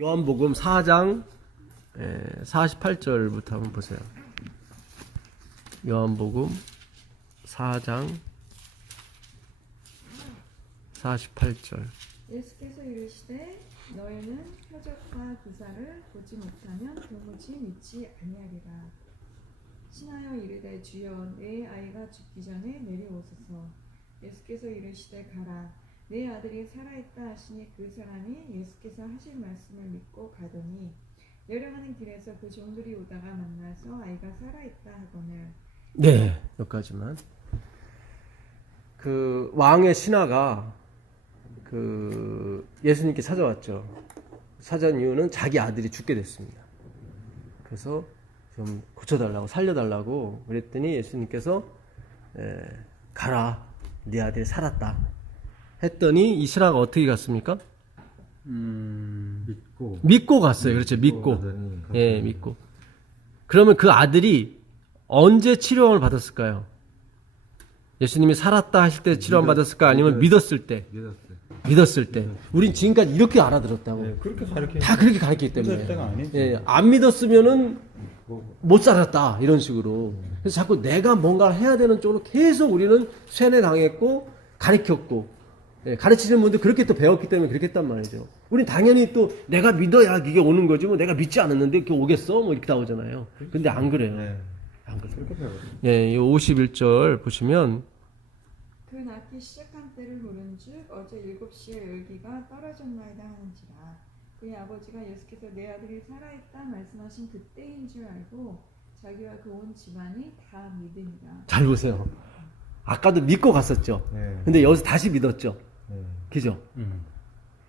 요한복음 4장 48절부터 한번 보세요. 요한복음 4장 48절. 예수께서 이르시되 너희는 표적과 기사를 보지 못하면 도무지 믿지 아니하리라. 신하여 이르되 주여 내 아이가 죽기 전에 내려오소서. 예수께서 이르시되 가라. 내 아들이 살아있다 하시니 그 사람이 예수께서 하실 말씀을 믿고 가더니 내려가는 길에서 그 종들이 오다가 만나서 아이가 살아있다 하거늘. 네, 여기까지만. 그 왕의 신하가 그 예수님께 찾아왔죠. 찾아온 이유는 자기 아들이 죽게 됐습니다. 그래서 좀 고쳐달라고 살려달라고 그랬더니 예수님께서 가라, 네 아들이 살았다 했더니 이 신하가 어떻게 갔습니까? 믿고 갔어요. 그렇죠. 믿고. 예, 믿고. 그러면 그 아들이 언제 치료를 받았을까요? 예수님이 살았다 하실 때 치료를 받았을까? 아니면 믿었을 때? 믿었을 때. 우린 지금까지 이렇게 알아들었다고. 네, 그렇게 가르쳐. 다 그렇게 가르치기 때문에. 때가 아니지. 예, 안 믿었으면은 못 살았다 이런 식으로. 그래서 자꾸 내가 뭔가를 해야 되는 쪽으로 계속 우리는 세뇌당했고 가르쳤고, 예, 가르치는 분들 그렇게 또 배웠기 때문에 그렇게 했단 말이죠. 우린 당연히 또 내가 믿어야 이게 오는 거지, 뭐 내가 믿지 않았는데 그게 오겠어? 뭐 이렇게 나오잖아요. 근데 안 그래요. 네. 안 그래요. 그렇게 배웠어요. 예, 이 51절 보시면 그 낳기 시작한 때를 물은즉 어제 7시에 열기가 떨어졌나이다 하는지라. 그의 아버지가 예수께서 내 아들이 살아있다 말씀하신 그때인 줄 알고 자기와 그 온 집안이 다 믿으니라. 잘 보세요. 아까도 믿고 갔었죠. 네. 근데 여기서 다시 믿었죠. 네. 그죠?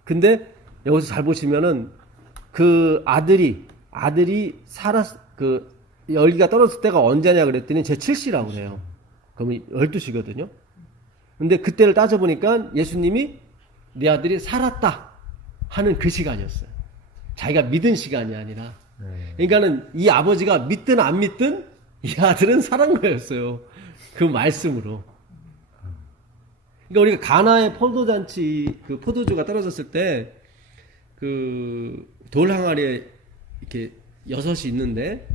근데 여기서 잘 보시면은 그 아들이 그 열기가 떨어졌을 때가 언제냐 그랬더니 제 7시라고 그래요. 그러면 12시거든요. 근데 그때를 따져보니까 예수님이 네 아들이 살았다 하는 그 시간이었어요. 자기가 믿은 시간이 아니라. 네. 그러니까는 이 아버지가 믿든 안 믿든 이 아들은 살은 거였어요. 그 말씀으로. 그러니까 우리가 가나의 포도잔치 그 포도주가 떨어졌을 때 그 돌 항아리에 이렇게 6이 있는데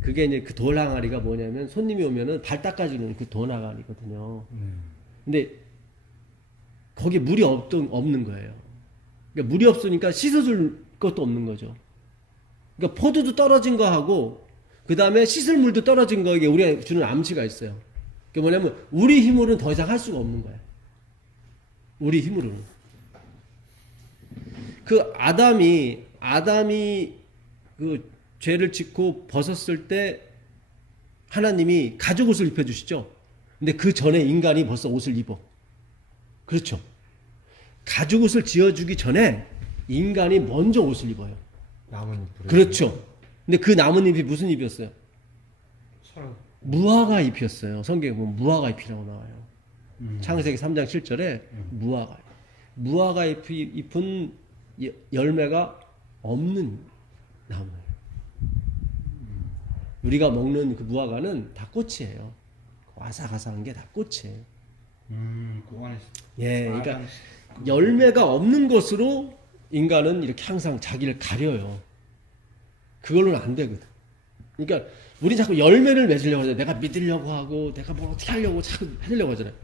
그게 이제 그 돌 항아리가 뭐냐면 손님이 오면은 발 닦아주는 그 돌 항아리거든요. 근데 거기에 물이 없는 거예요. 그러니까 물이 없으니까 씻어줄 것도 없는 거죠. 그러니까 포도도 떨어진 거하고 그 다음에 씻을 물도 떨어진 거에게 우리가 주는 암시가 있어요. 그게 뭐냐면 우리 힘으로는 더 이상 할 수가 없는 거예요. 우리 힘으로는. 그 아담이 그 죄를 짓고 벗었을 때 하나님이 가죽 옷을 입혀주시죠. 근데 그 전에 인간이 벌써 옷을 입어. 그렇죠. 가죽 옷을 지어주기 전에 인간이 먼저 옷을 입어요. 나뭇잎. 그렇죠. 근데 그 나뭇잎이 무슨 잎이었어요? 사람. 무화과 잎이었어요. 성경에 보면 무화과 잎이라고 나와요. 창세기 3장 7절에 무화과 잎은 열매가 없는 나무예요. 우리가 먹는 그 무화과는 다 꽃이에요. 아삭아삭한 게 다 꽃이에요. 그 안에. 예, 그러니까 열매가 없는 것으로 인간은 이렇게 항상 자기를 가려요. 그걸로는 안 되거든. 그러니까 우리 자꾸 열매를 맺으려고 하잖아요. 내가 믿으려고 하고 내가 뭘 어떻게 하려고 자꾸 하려고 하잖아요.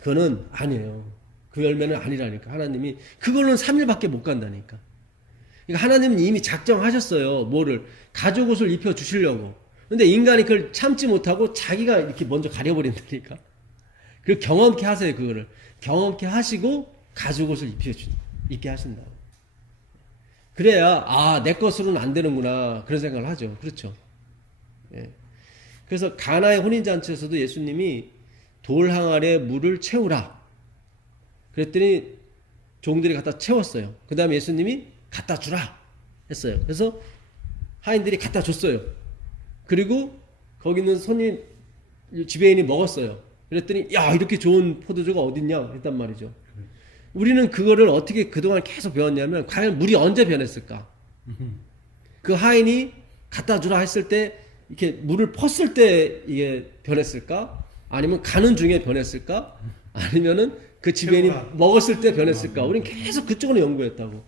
그거는 아니에요. 그 열매는 아니라니까. 하나님이 그걸로는 3일밖에 못 간다니까. 그러니까 하나님은 이미 작정하셨어요. 뭐를 가죽 옷을 입혀 주시려고. 근데 인간이 그걸 참지 못하고 자기가 이렇게 먼저 가려버린다니까. 그 경험케 하세요. 그거를 경험케 하시고 가죽 옷을 입게 하신다고. 그래야 내 것으로는 안 되는구나 그런 생각을 하죠. 그렇죠. 예. 그래서 가나의 혼인잔치에서도 예수님이 돌 항아리에 물을 채우라 그랬더니 종들이 갖다 채웠어요. 그 다음에 예수님이 갖다 주라 했어요. 그래서 하인들이 갖다 줬어요. 그리고 거기 있는 손님 지배인이 먹었어요. 그랬더니 야, 이렇게 좋은 포도주가 어딨냐 했단 말이죠. 우리는 그거를 어떻게 그동안 계속 배웠냐면 과연 물이 언제 변했을까? 그 하인이 갖다 주라 했을 때 이렇게 물을 펐을 때 이게 변했을까? 아니면 가는 중에 변했을까? 아니면은 그 지배인이 먹었을 때 변했을까? 우리는 계속 그쪽으로 연구했다고.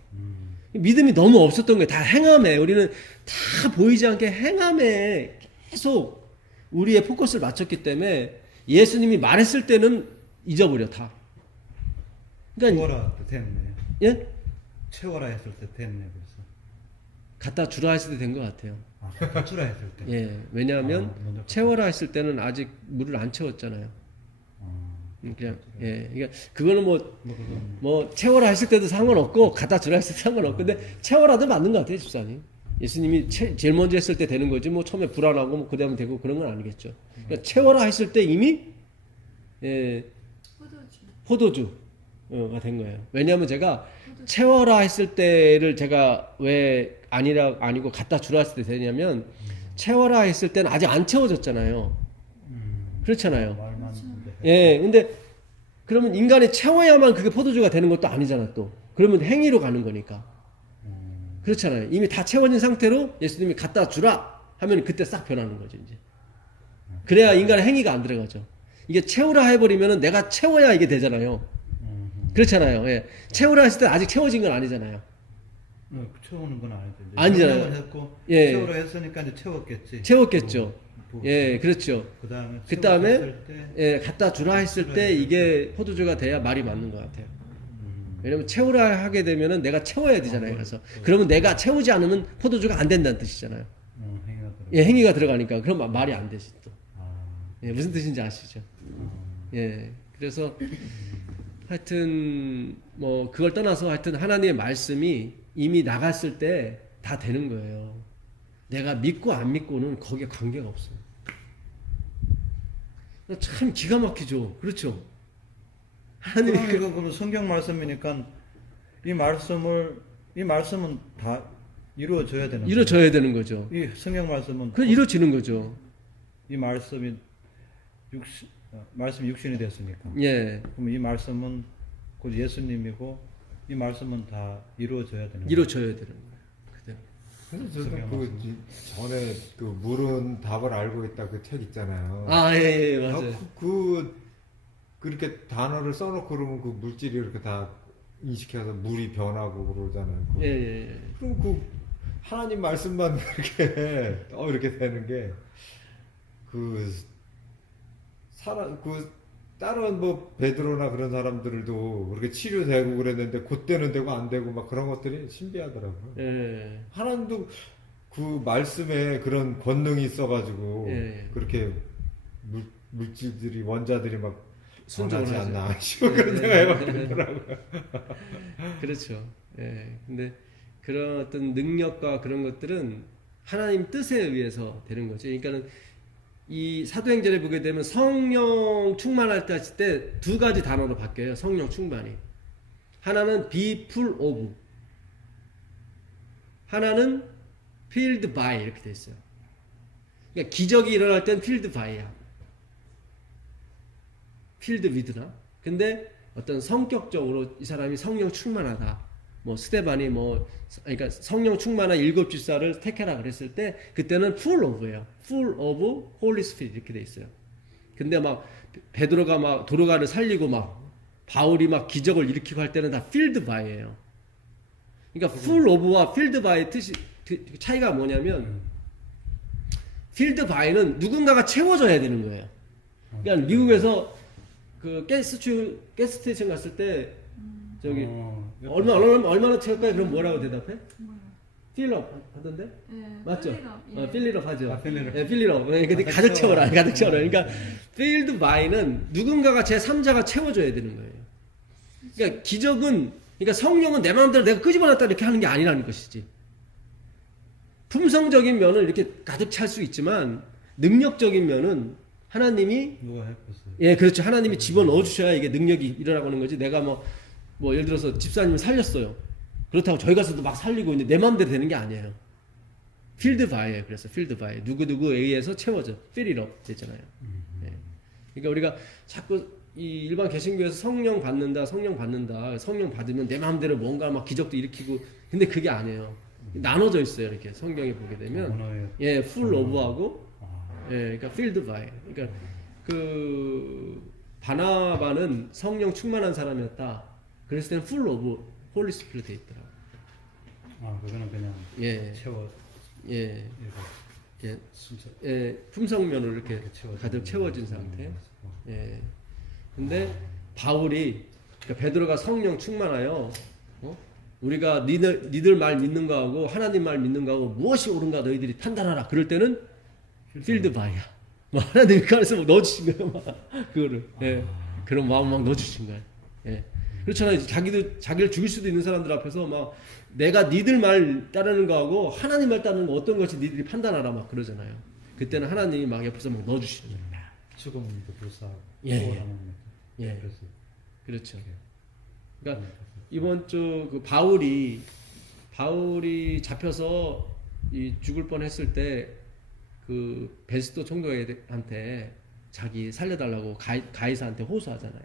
믿음이 너무 없었던 거예요. 다 행함에 우리는 다 보이지 않게 행함에 계속 우리의 포커스를 맞췄기 때문에 예수님이 말했을 때는 잊어버려 다. 그러니까 채워라 때 됐네요. 예? 채워라 했을 때 됐네 벌써. 갖다 주라 했을 때 된 것 같아요. 아, 주라 했을 때. 예, 왜냐하면 먼저 채워라 했을 때는 아직 물을 안 채웠잖아요. 아, 그냥 예, 그러니까 그거는 뭐 그건 뭐 채워라 했을 때도 상관없고 갖다 주라 했을 때 상관없고 근데 채워라도 맞는 것 같아요, 집사님. 예수님이 제일 먼저 했을 때 되는 거지 뭐 처음에 불안하고 뭐 그다음에 되고 그런 건 아니겠죠. 그러니까 채워라 했을 때 이미 예, 포도주가 된 거예요. 왜냐하면 제가 채워라 했을 때를 제가 왜 아니고 갖다 주라 했을 때 되냐면 채워라 했을 때는 아직 안 채워졌잖아요. 그렇잖아요. 말만 예, 근데 그러면 인간이 채워야만 그게 포도주가 되는 것도 아니잖아 또. 그러면 행위로 가는 거니까. 그렇잖아요. 이미 다 채워진 상태로 예수님이 갖다 주라 하면 그때 싹 변하는 거죠 이제. 그래야 인간의 행위가 안 들어가죠. 이게 채우라 해버리면은 내가 채워야 이게 되잖아요. 그렇잖아요. 예. 채우라 했을 때 아직 채워진 건 아니잖아요. 채우는 건 아니죠. 이제 아니잖아요. 명령을 했고 예. 채우라 했으니까 이제 채웠겠지. 채웠겠죠. 뭐, 예, 그렇죠. 그다음에 그 다음에 채웠을 때 예, 갖다 주라 했을 때 이게 포도주가 돼야 말이 맞는 것 같아요. 왜냐면 채우라 하게 되면은 내가 채워야 되잖아요. 그래서 그러면 내가 채우지 않으면 포도주가 안 된다는 뜻이잖아요. 행위가 들어. 예, 행위가 들어가니까 그럼 말이 안 되지 또. 아, 예, 무슨 뜻인지 아시죠? 예, 그래서 하여튼 뭐 그걸 떠나서 하여튼 하나님의 말씀이 이미 나갔을 때 다 되는 거예요. 내가 믿고 안 믿고는 거기에 관계가 없어요. 참 기가 막히죠. 그렇죠? 하나님이 그러면 성경 말씀이니까 이 말씀은 다 이루어져야 되는 이루어져야 되는 거죠. 거예요. 이 성경 말씀은 그 이루어지는 거죠. 이 말씀이 말씀이 육신이 됐으니까. 예, 그럼 이 말씀은 곧 예수님이고 이 말씀은 다 이루어져야 되는 이루어져야 되는 거예요. 그대로. 근데 저도 전에 그 물은 답을 알고 있다 그 책 있잖아요. 아, 예, 예, 맞아요. 그렇게 단어를 써놓고 그러면 그 물질이 이렇게 다 인식해서 물이 변하고 그러잖아요. 예, 예, 예. 그럼 그 하나님 말씀만 이렇게 되는 게 다른 뭐 베드로나 그런 사람들도 그렇게 치료되고 그랬는데 그때는 되고 안 되고 막 그런 것들이 신비하더라고요. 예. 하나님도 그 말씀에 그런 권능이 있어가지고 예. 그렇게 물질들이 원자들이 막 순종을 변하지 하죠. 않나 싶은 그런 생각이 들더라고요. 그렇죠. 예. 근데 그런 어떤 능력과 그런 것들은 하나님 뜻에 의해서 되는 거죠. 그러니까는 이 사도행전에 보게 되면 성령 충만할 때 하실 때 두 가지 단어로 바뀌어요. 성령 충만이. 하나는 be full of. 하나는 filled by 이렇게 돼 있어요. 그러니까 기적이 일어날 땐 filled by야. filled with나. 근데 어떤 성격적으로 이 사람이 성령 충만하다. 뭐 스데반이 그러니까 성령 충만한 7집사를 택해라 그랬을 때 그때는 full of예요. full of Holy Spirit 이렇게 돼 있어요. 근데 막 베드로가 막 도로가를 살리고 막 바울이 막 기적을 일으키고 할 때는 다 filled by예요. 그러니까 full of와 filled by의 차이가 뭐냐면 filled by는 누군가가 채워줘야 되는 거예요. 그러니까 미국에서 그 가스스테이션 갔을 때 저기 얼마나 채울까요? 그럼 뭐라고 대답해? 필업 하던데? 네, 맞죠? 예. 필리업 하죠. 아, 필리업. 예, 필리업. 근데 가득 채워라. 가득 채워라. 그러니까 filled by는 누군가가 제3자가 채워줘야 되는 거예요. 그러니까 기적은 그러니까 성령은 내 마음대로 내가 끄집어놨다 이렇게 하는 게 아니라는 것이지. 품성적인 면을 이렇게 가득 찰 수 있지만 능력적인 면은 하나님이 누가 해봤어요? 예, 그렇죠. 하나님이 집어넣어 주셔야 이게 능력이 일어나는 거지. 내가 뭐 예를 들어서 집사님을 살렸어요. 그렇다고 저희 가서도 막 살리고 있는데 내 마음대로 되는 게 아니에요. 필드 바이에 그래서 필드 바이 누구누구에 의해서 채워져 필이럽 됐잖아요. 예. 그러니까 우리가 자꾸 이 일반 개신교에서 성령 받는다, 성령 받으면 내 마음대로 뭔가 막 기적도 일으키고 근데 그게 아니에요. 나눠져 있어요. 이렇게 성경에 보게 되면 언어의 예, 풀 오브하고 예, 그러니까 필드 바이. 그러니까 그 바나바는 성령 충만한 사람이었다. 그랬을 때는 풀 오브 홀리 스피릿 돼 있더라고. 아, 그거는 그냥 예, 채워 예, 이렇게 예, 순서 예, 품성면으로 이렇게 채워진 가득 채워진 상태. 음. 예. 근데 바울이 그러니까 베드로가 성령 충만하여 우리가 니들 말 믿는 거하고 하나님 말 믿는 거하고 무엇이 옳은가 너희들이 판단하라. 그럴 때는 필드 바이야. 뭐 하나님이 그 안에서 뭐 넣어주신 거야. 막 그거를. 예. 그런 마음 막 넣어주신 거야. 예. 그렇잖아요. 자기를 죽일 수도 있는 사람들 앞에서 막 내가 니들 말 따르는 거하고 하나님 말 따르는 거 어떤 것이 니들이 판단하라 막 그러잖아요. 그때는 하나님이 막 옆에서 막 넣어주시는 거예요. 죽음도 불사하고 예, 소홀하는 예. 예. 그래서 그렇죠. 그러니까 이번 주 그 바울이 잡혀서 이 죽을 뻔했을 때 그 베스도 총독한테 자기 살려달라고 가이사한테 호소하잖아요.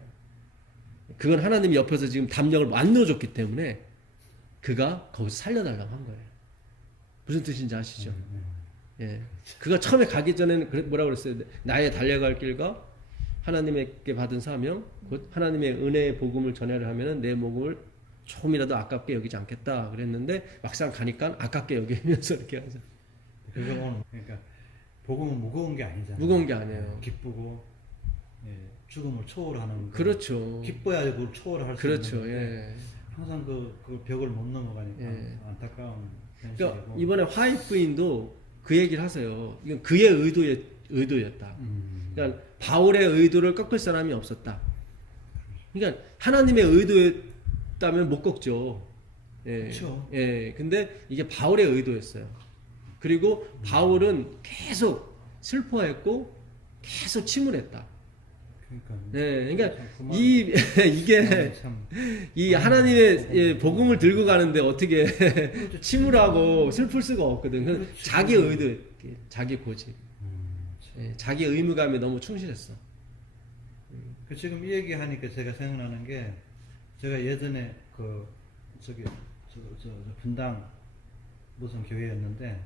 그건 하나님이 옆에서 지금 담력을 안 넣어줬기 때문에 그가 거기서 살려달라고 한 거예요. 무슨 뜻인지 아시죠? 예. 그가 처음에 가기 전에는 뭐라고 그랬어요? 나의 달려갈 길과 하나님께 받은 사명, 곧 하나님의 은혜의 복음을 전하려 하면은 내 목을 조금이라도 아깝게 여기지 않겠다 그랬는데 막상 가니까 아깝게 여기면서 이렇게 하죠. 그거는 그러니까 복음은 무거운 게 아니잖아요. 무거운 게 아니에요. 기쁘고 예, 죽음을 초월하는 그렇죠. 기뻐야 그걸 초월할 수 그렇죠. 있는 건데 예. 항상 그 벽을 못 넘어가니까 예. 안타까운 그러니까 현실이고. 이번에 화이트 부인도 그 얘기를 하세요. 이건 그의 의도였다. 그러니까 바울의 의도를 꺾을 사람이 없었다. 그러니까 하나님의 의도였다면 못 꺾죠. 예. 그렇죠. 예. 근데 이게 바울의 의도였어요. 그리고 바울은 계속 슬퍼했고 계속 침울했다. 그러니까 예. 그러니까 참 그만- 이게 참 이 하나님의 예, 복음을 들고 가는데 어떻게 침울하고 슬플 수가 없거든. 그건 그렇지. 자기 의도, 자기 고집, 참. 예, 자기 의무감에 너무 충실했어. 그 지금 이 얘기하니까 제가 생각나는 게 제가 예전에 그 저기 저 분당 무슨 교회였는데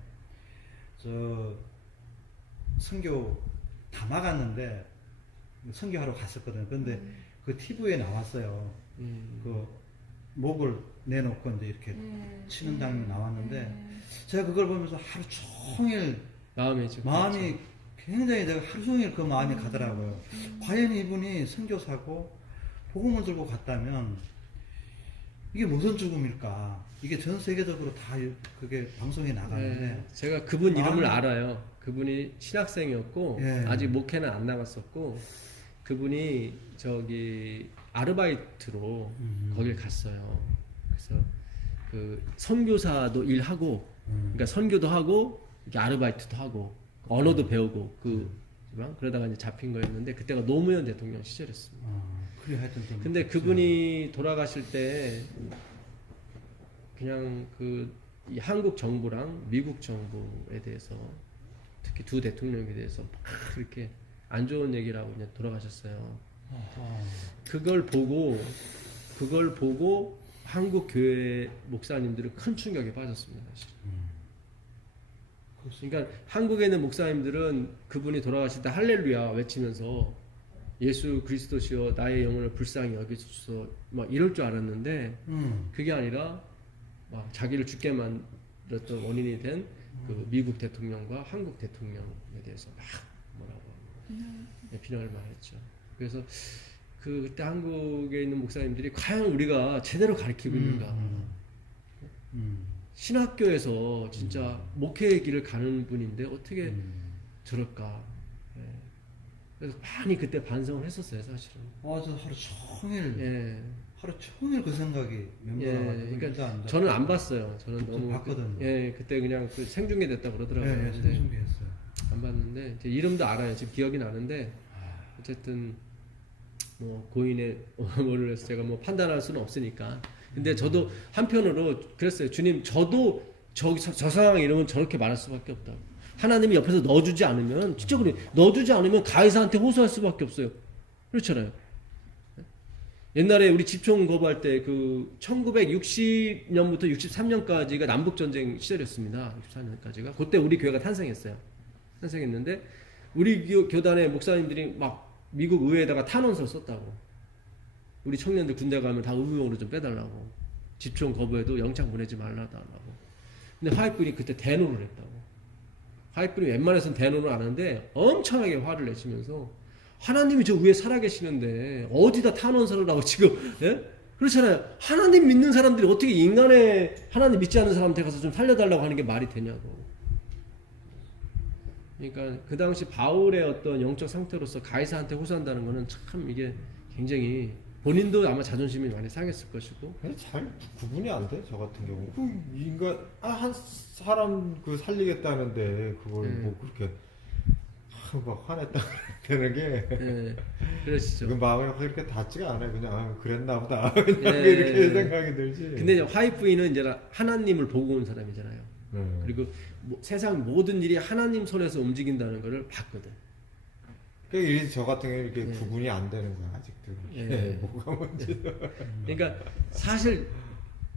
저 선교 다 막았는데 선교하러 갔었거든요. 근데 그 TV에 나왔어요. 그 목을 내놓고 이제 이렇게 치는 장면이 나왔는데 제가 그걸 보면서 하루 종일 마음이 굉장히 제가 하루 종일 그 마음이 가더라고요. 과연 이분이 선교사고 복음을 들고 갔다면 이게 무슨 죽음일까? 이게 전 세계적으로 다 그게 방송에 나가는데 네, 제가 그분 이름을 마음이- 알아요. 그분이 신학생이었고 예. 아직 목회는 안 나갔었고 그분이 저기 아르바이트로 거길 갔어요. 그래서 그 선교사도 일하고 그러니까 선교도 하고 이렇게 아르바이트도 하고 언어도 배우고 그러다가 이제 잡힌 거였는데 그때가 노무현 대통령 시절이었습니다. 그래 하여튼 좀 근데 그분이 돌아가실 때 그냥 이 한국 정부랑 미국 정부에 대해서 특히 두 대통령에 대해서 막 그렇게 안 좋은 얘기를 하고 그냥 돌아가셨어요. 그걸 보고 한국 교회 목사님들은 큰 충격에 빠졌습니다. 사실. 그러니까 한국에 있는 목사님들은 그분이 돌아가실 때 할렐루야 외치면서 예수 그리스도시여 나의 영혼을 불쌍히 여기소서 막 이럴 줄 알았는데 그게 아니라 막 자기를 죽게 만들었던 원인이 된 그 미국 대통령과 한국 대통령에 대해서 막 뭐라고 비난을 많이 했죠. 그래서 그때 한국에 있는 목사님들이 과연 우리가 제대로 가르치고 있는가. 신학교에서 진짜 목회의 길을 가는 분인데 어떻게 저럴까. 예. 그래서 많이 그때 반성을 했었어요, 사실은. 저 하루 종일 예. 하루 종일 그 생각이 예. 맴돌아가지고 그러니까 저는 안 봤어요. 저는 너무 봤거든요. 그때 그냥 그 생중계 됐다 그러더라고요. 예, 근데 생중계했어요. 안 봤는데 제 이름도 알아요. 지금 기억이 나는데 어쨌든 뭐 고인의 뭐를 해서 제가 뭐 판단할 수는 없으니까. 근데 저도 한편으로 그랬어요. 주님, 저도 저 상황 이러면 저렇게 말할 수밖에 없다. 하나님이 옆에서 넣어주지 않으면 진짜 그래. 넣어주지 않으면 가이사한테 호소할 수밖에 없어요. 그렇잖아요. 옛날에 우리 집총 거부할 때 그 1960년부터 63년까지가 남북 전쟁 시절이었습니다. 64년까지가 그때 우리 교회가 탄생했어요. 탄생했는데 우리 교단의 목사님들이 막 미국 의회에다가 탄원서 썼다고. 우리 청년들 군대 가면 다 의무용으로 좀 빼달라고. 집총 거부해도 영창 보내지 말라고. 근데 화이트분이 그때 대노를 했다고. 화이트분이 웬만해서는 대노를 안 하는데 엄청나게 화를 내시면서 하나님이 저 위에 살아계시는데 어디다 탄원서를 하고 지금 예? 그렇잖아요. 하나님 믿는 사람들이 어떻게 인간의 하나님 믿지 않는 사람한테 가서 좀 살려달라고 하는 게 말이 되냐고. 그러니까 그 당시 바울의 어떤 영적 상태로서 가이사한테 호소한다는 거는 참 이게 굉장히 본인도 아마 자존심이 많이 상했을 것이고. 근데 잘 구분이 안 돼, 저 같은 경우. 그 인간, 한 사람 그 살리겠다는데, 그걸 뭐 그렇게, 막 화냈다 되는 게. 예, 그러시죠. 그 마음에 그렇게 닿지가 않아요. 그냥, 그랬나 보다. 예, 이렇게 생각이 들지. 근데 이제 화이트부인은 이제 하나님을 보고 온 사람이잖아요. 그리고 세상 모든 일이 하나님 손에서 움직인다는 것을 봤거든. 그러니까 저 같은 경우는 이렇게 예. 구분이 안 되는 거야, 아직도. 예. 뭐가 뭔지. 그러니까 사실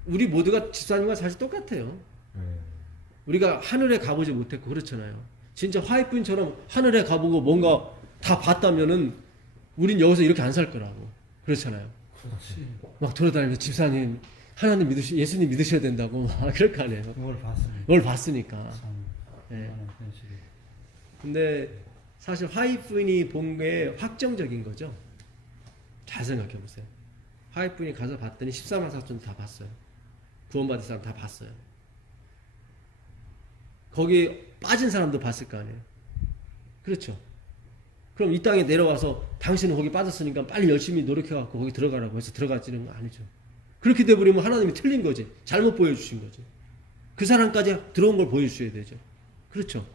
우리 모두가 집사님과 사실 똑같아요. 우리가 하늘에 가보지 못했고 그렇잖아요. 진짜 화이트부인처럼 하늘에 가보고 뭔가 다 봤다면은 우린 여기서 이렇게 안 살 거라고. 그렇잖아요. 그렇지. 막 돌아다니면서 집사님 하나님 예수님 믿으셔야 된다고 막 그럴 거 아니에요. 그걸 봤으니까. 그걸 봤으니까. 참, 예. 많은 현실이. 근데 사실 화이트분이 본 게 확정적인 거죠. 잘 생각해 보세요. 화이트분이 가서 봤더니 14만 4천 다 봤어요. 구원받은 사람 다 봤어요. 거기 빠진 사람도 봤을 거 아니에요. 그렇죠. 그럼 이 땅에 내려와서 당신은 거기 빠졌으니까 빨리 열심히 노력해갖고 거기 들어가라고 해서 들어가지는 건 아니죠. 그렇게 돼버리면 하나님이 틀린 거지. 잘못 보여주신 거지. 그 사람까지 들어온 걸 보여주셔야 되죠. 그렇죠.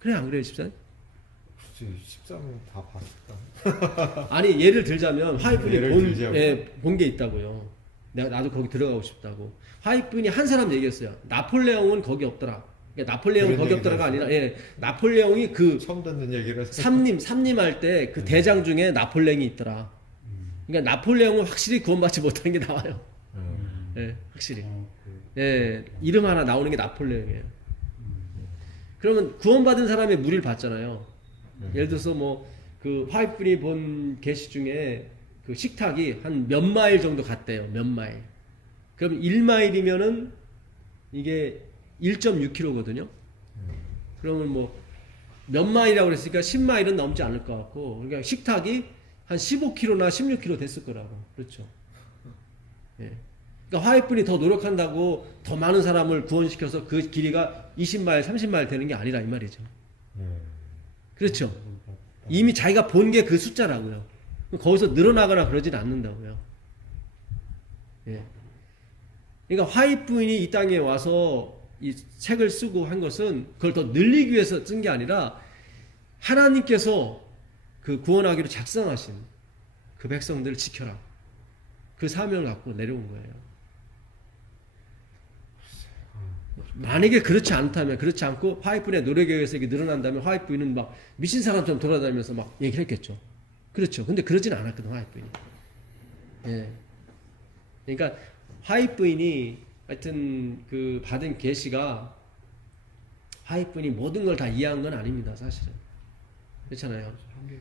그래 안 그래요 집사님? 그렇지, 13은 다 봤을까? 아니 예를 들자면 화이트분이 예를 들자면. 본 게 있다고요. 나도 거기 들어가고 싶다고. 화이트분이 한 사람 얘기했어요. 나폴레옹은 거기 없더라. 그러니까 나폴레옹은 그런 거기 얘기를 없더라가 아니라 처음 나폴레옹이 그 듣는 얘기를 해서. 삼림 할 때 그 대장 중에 나폴레옹이 있더라. 그러니까 나폴레옹은 확실히 구원받지 못한 게 나와요. 예, 확실히. 예, 이름 하나 나오는 게 나폴레옹이에요. 그러면 구원받은 사람의 무리를 봤잖아요. 예를 들어서 뭐 그 화이트분이 본 계시 중에 그 식탁이 한 몇 마일 정도 갔대요. 몇 마일. 그럼 1마일이면은 이게 1.6km거든요. 그러면 뭐 몇 마일이라고 그랬으니까 10마일은 넘지 않을 것 같고, 그러니까 식탁이 한 15km나 16km 됐을 거라고. 그렇죠. 예. 그러니까 화이트분이 더 노력한다고 더 많은 사람을 구원시켜서 그 길이가 20마일, 30마일 되는 게 아니라 이 말이죠. 그렇죠. 이미 자기가 본 게 그 숫자라고요. 거기서 늘어나거나 그러진 않는다고요. 예. 그러니까 화이트분이 이 땅에 와서 이 책을 쓰고 한 것은 그걸 더 늘리기 위해서 쓴 게 아니라 하나님께서 그 구원하기로 작성하신 그 백성들을 지켜라. 그 사명을 갖고 내려온 거예요. 만약에 그렇지 않다면, 그렇지 않고 화이트분의 노력에 의해서 이게 늘어난다면 화이트분은 막 미친 사람처럼 돌아다니면서 막 얘기를 했겠죠. 그렇죠. 근데 그러진 않았거든, 화이트분이. 예. 그러니까 화이트분이 하여튼 그 받은 계시가 화이트분이 모든 걸 다 이해한 건 아닙니다, 사실은. 그렇잖아요.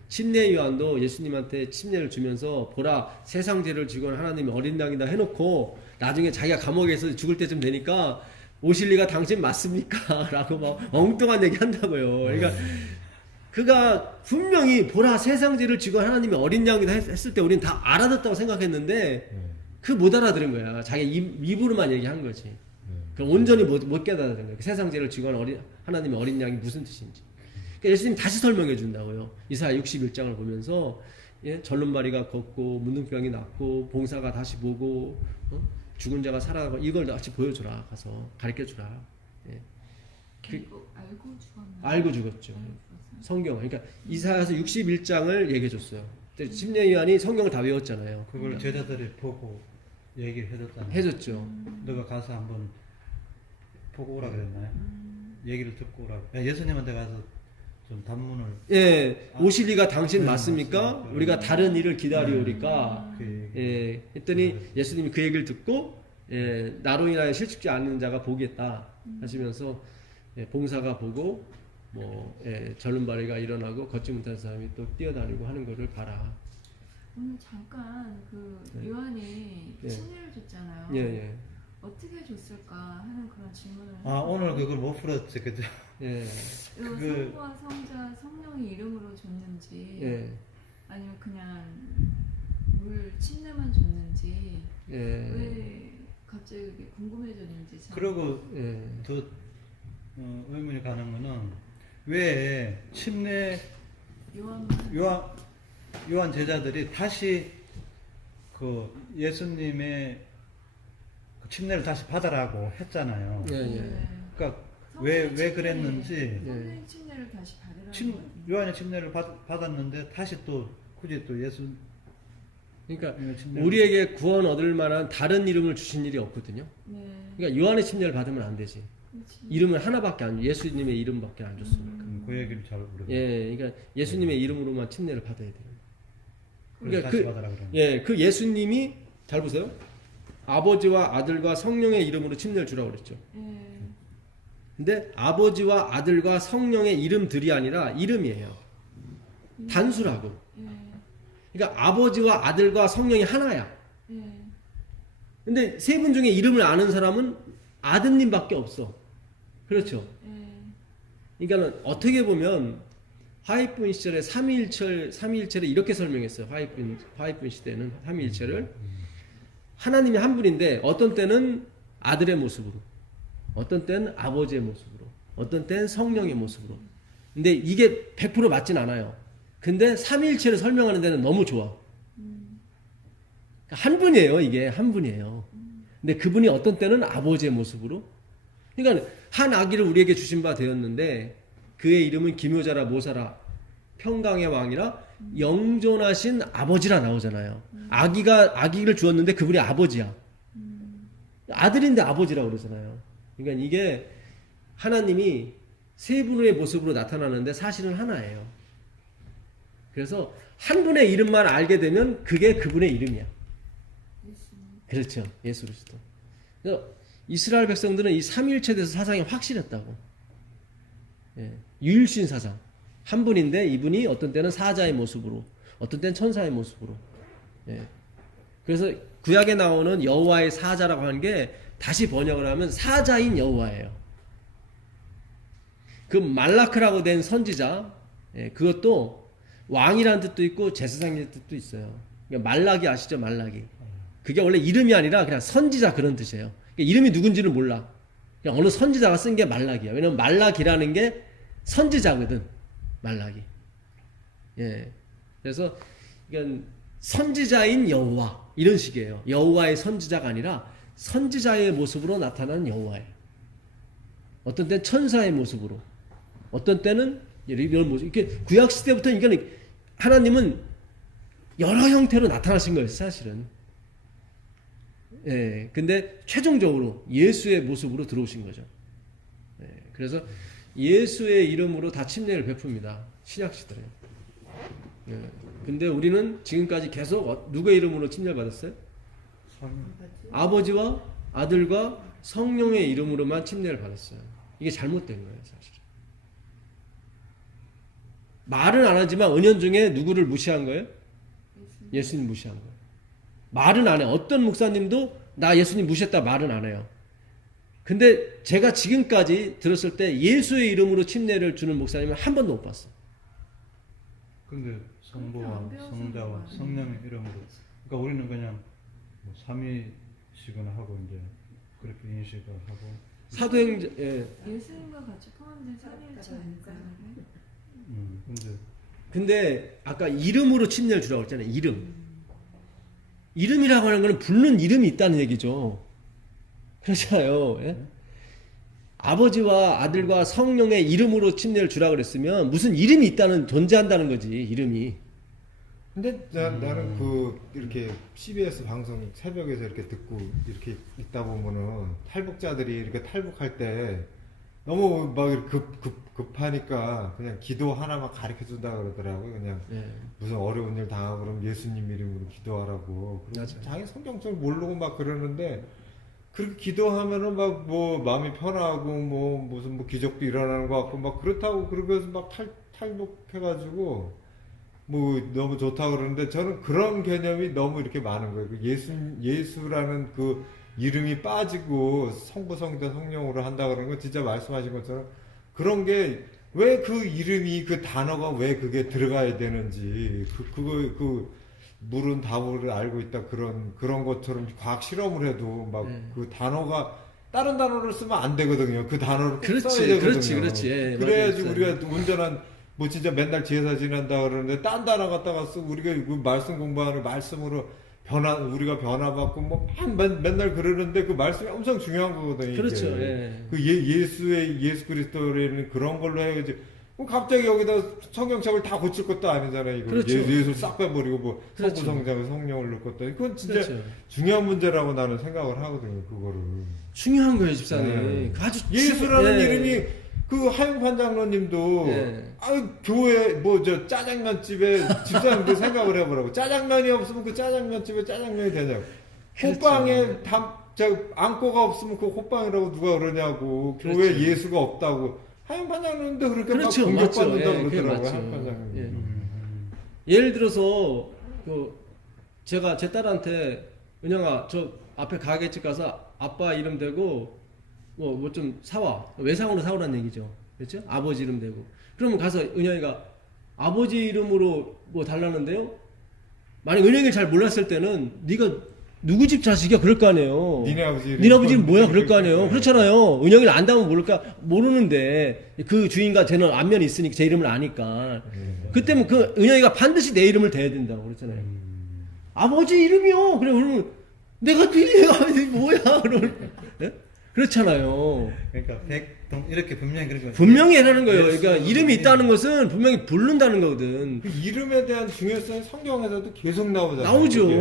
침례 요한도 예수님한테 침례를 주면서 보라 세상 죄를 지고 하나님이 어린 양이다 해놓고 나중에 자기가 감옥에서 죽을 때쯤 되니까 오실리가 당신 맞습니까? 라고 막 엉뚱한 얘기 한다고요. 그러니까 그가 분명히 보라 세상 죄를 지고 하나님이 어린 양이다 했을 때 우리는 다 알아듣다고 생각했는데 그 못 알아들은 거야. 자기 입으로만 얘기한 거지. 그럼 온전히 못 깨달은 거야. 세상 죄를 지고 하나님의 어린 양이 무슨 뜻인지. 그러니까 예수님 다시 설명해 준다고요. 이사야 61장을 보면서 예? 절름발이가 걷고 문둥병이 낫고 봉사가 다시 보고 죽은 자가 살아가고 이걸 같이 보여주라. 가서 가르쳐주라. 예. 알고 죽었나요? 알고 죽었죠. 성경. 그러니까 이사야서 61장을 얘기해 줬어요. 침례 요한이 성경을 다 외웠잖아요. 그걸 제자들이 보고 얘기를 해줬잖아요. 해줬죠. 너가 가서 한번 보고 오라 그랬나요? 얘기를 듣고 오라. 예수님한테 가서 좀 단문을. 예, 오실리가 당신 네, 맞습니까? 맞습니다. 우리가 다른 일을 기다리오리까. 그 얘기. 예, 했더니 예수님이 그 얘기를 듣고 예, 나로 인하여 실축지 않는 자가 보겠다 하시면서 예, 봉사가 보고 뭐 예, 절름발이가 일어나고 걷지 못한 사람이 또 뛰어다니고 하는 것을 봐라. 오늘 잠깐 그 네. 요한이 예. 침례를 줬잖아요. 예, 예. 어떻게 줬을까 하는 그런 질문을 아 오늘 그걸 못 풀었지 그죠? 예. 그- 성부와 성자 성령의 이름으로 줬는지 예. 아니면 그냥 물 침례만 줬는지 예. 왜 갑자기 그게 궁금해졌는지 참. 그리고 예. 더 의문이 가는 거는 왜 침례 요한만 요한 제자들이 다시 그 예수님의 그 침례를 다시 받으라고 했잖아요. 예. 네. 그러니까 성령의 왜 침례, 그랬는지 성령 침례를 다시 받으라는 침, 거예요. 요한의 침례를 받았는데 다시 또 굳이 또 예수 그러니까 침례를 우리에게 구원 얻을 만한 다른 이름을 주신 일이 없거든요. 네. 그러니까 요한의 침례를 받으면 안 되지. 그렇지. 이름은 하나밖에 안 예수님의 이름밖에 안 줬으니까. 그 얘기를 잘 모르겠어요. 예, 그러니까 예수님의 이름으로만 침례를 받아야 돼요. 그러니까 그러니까 다시 그 받으라 그러는 예, 그 예수님이 잘 보세요. 아버지와 아들과 성령의 이름으로 침례를 주라고 그랬죠. 예. 근데 아버지와 아들과 성령의 이름들이 아니라 이름이에요. 단수라고. 예. 그러니까 아버지와 아들과 성령이 하나야. 예. 근데 세 분 중에 이름을 아는 사람은 아드님밖에 없어. 그렇죠. 예. 그러니까는 어떻게 보면 화이분 시절에 삼위일체를 이렇게 설명했어요. 화이분 시대는 삼위일체를 하나님이 한 분인데 어떤 때는 아들의 모습으로, 어떤 때는 아버지의 모습으로, 어떤 때는 성령의 모습으로. 근데 이게 100% 맞진 않아요. 근데 삼위일체를 설명하는 데는 너무 좋아. 그러니까 한 분이에요. 이게 한 분이에요. 근데 그분이 어떤 때는 아버지의 모습으로. 그러니까 한 아기를 우리에게 주신 바 되었는데 그의 이름은 기묘자라 모사라 평강의 왕이라 영존하신 아버지라 나오잖아요. 아기를 주었는데 그분이 아버지야. 아들인데 아버지라고 그러잖아요. 그러니까 이게 하나님이 세 분의 모습으로 나타나는데 사실은 하나예요. 그래서 한 분의 이름만 알게 되면 그게 그분의 이름이야. 그렇죠. 예수 그리스도. 그래서 이스라엘 백성들은 이 삼위일체에 대해서 사상이 확실했다고. 예, 유일신 사상. 한 분인데 이분이 어떤 때는 사자의 모습으로, 어떤 때는 천사의 모습으로. 예. 그래서 구약에 나오는 여호와의 사자라고 하는 게 다시 번역을 하면 사자인 여호와예요. 그 말라크라고 된 선지자, 예, 그것도 왕이라는 뜻도 있고 제사장이라는 뜻도 있어요. 그러니까 말라기 아시죠? 말라기. 그게 원래 이름이 아니라 그냥 선지자 그런 뜻이에요. 그러니까 이름이 누군지는 몰라. 그냥 어느 선지자가 쓴 게 말라기야. 왜냐면 말라기라는 게 선지자거든. 말라기. 예. 그래서 이건 선지자인 여호와 이런 식이에요. 여호와의 선지자가 아니라 선지자의 모습으로 나타나는 여호와예요. 어떤 때는 천사의 모습으로, 어떤 때는 이런 모습. 이렇게 구약 시대부터 이거는 하나님은 여러 형태로 나타나신 거예요, 사실은. 예. 근데 최종적으로 예수의 모습으로 들어오신 거죠. 예. 그래서 예수의 이름으로 다 침례를 베풉니다. 신약 시대에. 예. 근데 우리는 지금까지 계속 누구의 이름으로 침례를 받았어요? 아버지와 아들과 성령의 이름으로만 침례를 받았어요. 이게 잘못된 거예요, 사실. 말은 안 하지만 은연중에 누구를 무시한 거예요? 예수님 무시한 거예요. 말은 안 해요. 어떤 목사님도 나 예수님 무시했다 말은 안 해요. 근데 제가 지금까지 들었을 때 예수의 이름으로 침례를 주는 목사님은 한 번도 못 봤어. 근데 성부와 그렇게 안 성자와 배워서 성령의 이름으로 그러니까 우리는 그냥 뭐 삼위시거나 하고 이제 그렇게 인식을 하고 사도행전, 예. 예수님과 같이 포함된 삼위일체 아닐까요? 근데 근데 아까 이름으로 침례를 주라고 했잖아요. 이름이라고 하는 거는 부르는 이름이 있다는 얘기죠. 그렇잖아요. 예? 아버지와 아들과 성령의 이름으로 침례를 주라고 그랬으면 무슨 이름이 있다는 존재한다는 거지. 이름이. 근데 나는 그 이렇게 CBS 방송 새벽에서 이렇게 듣고 이렇게 있다 보면은 탈북자들이 이렇게 탈북할 때 너무 막 이렇게 급하니까 그냥 기도 하나만 가르쳐 준다 그러더라고요. 그냥 예. 무슨 어려운 일 당하고 그러면 예수님 이름으로 기도하라고. 그리고 맞아요. 자기 성경책을 모르고 막 그러는데 그렇게 기도하면은 막 뭐 마음이 편하고 뭐 무슨 뭐 기적도 일어나는 것 같고 막 그렇다고 그러면서 막 탈북해가지고 뭐 너무 좋다 그러는데 저는 그런 개념이 너무 이렇게 많은 거예요. 그 예수라는 그 이름이 빠지고 성부 성자 성령으로 한다 그러는 건 진짜 말씀하신 것처럼 그런 게 왜 그 이름이 그 단어가 왜 그게 들어가야 되는지 그 물은 답을 알고 있다 그런 것처럼 과학 실험을 해도 막 그 단어가 다른 단어를 쓰면 안 되거든요. 그 단어를 꼭 그렇지, 써야 되거든요. 그렇지. 예, 그래야지 맞아요. 우리가 온전한 뭐 진짜 맨날 제사 지낸다 그러는데 딴 단어 갖다가 쓰고 우리가 그 말씀 공부하는 말씀으로 우리가 변화받고 뭐 맨날 그러는데 그 말씀이 엄청 중요한 거거든요. 이게. 그렇죠. 예. 그 예수 그리스도라는 그런 걸로 해야지. 그럼 갑자기 여기다 성경책을 다 고칠 것도 아니잖아요. 이거 그렇죠. 예수를 싹 빼버리고 뭐 그렇죠. 성부 성자가 성령을 넣을 것도 아니고 그건 진짜 그렇죠. 중요한 문제라고 나는 생각을 하거든요. 그거를. 중요한 거예요, 집사님. 네. 그 아주 예수라는 예. 이름이 그 하영판 장로님도 예. 교회 뭐 저 짜장면 집에 집사님도 생각을 해보라고 짜장면이 없으면 그 짜장면 집에 짜장면이 되냐고 그렇죠. 호빵에 저 안고가 없으면 그 호빵이라고 누가 그러냐고 그렇죠. 교회 예수가 없다고 하영판 장로님도 그렇게 그렇죠. 막 공격받는다고 맞죠. 예, 그게 그러더라고요. 맞죠. 하영판 장로님. 예. 예를 들어서 제가 제 딸한테 은영아 저 앞에 가게집 가서 아빠 이름 대고 뭐 좀 사와 외상으로 사오라는 얘기죠. 그렇죠? 아버지 이름 대고 그러면 가서 은영이가 아버지 이름으로 뭐 달라는데요. 만약 은영이 잘 몰랐을 때는 네가 누구 집 자식이야 그럴 거 아니에요. 니네 아버지 이름 니네 아버지는 뭐야 그럴 거 아니에요. 그렇잖아요. 은영이를 안다면 모르는데 그 주인과 쟤는 안면이 있으니까 제 이름을 아니까. 그때면 그 은영이가 반드시 내 이름을 대야 된다고 그랬잖아요. 아버지 이름이요. 그래 그러면 내가 네 아버지 뭐야 그러면 예? 그렇잖아요. 그러니까 이렇게 분명히 그런 거 분명히 해라는 거예요. 그러니까 이름이 있다는 것은 분명히 부른다는 거거든. 그 이름에 대한 중요성이 성경에서도 계속 나오잖아요. 나오죠. 그게.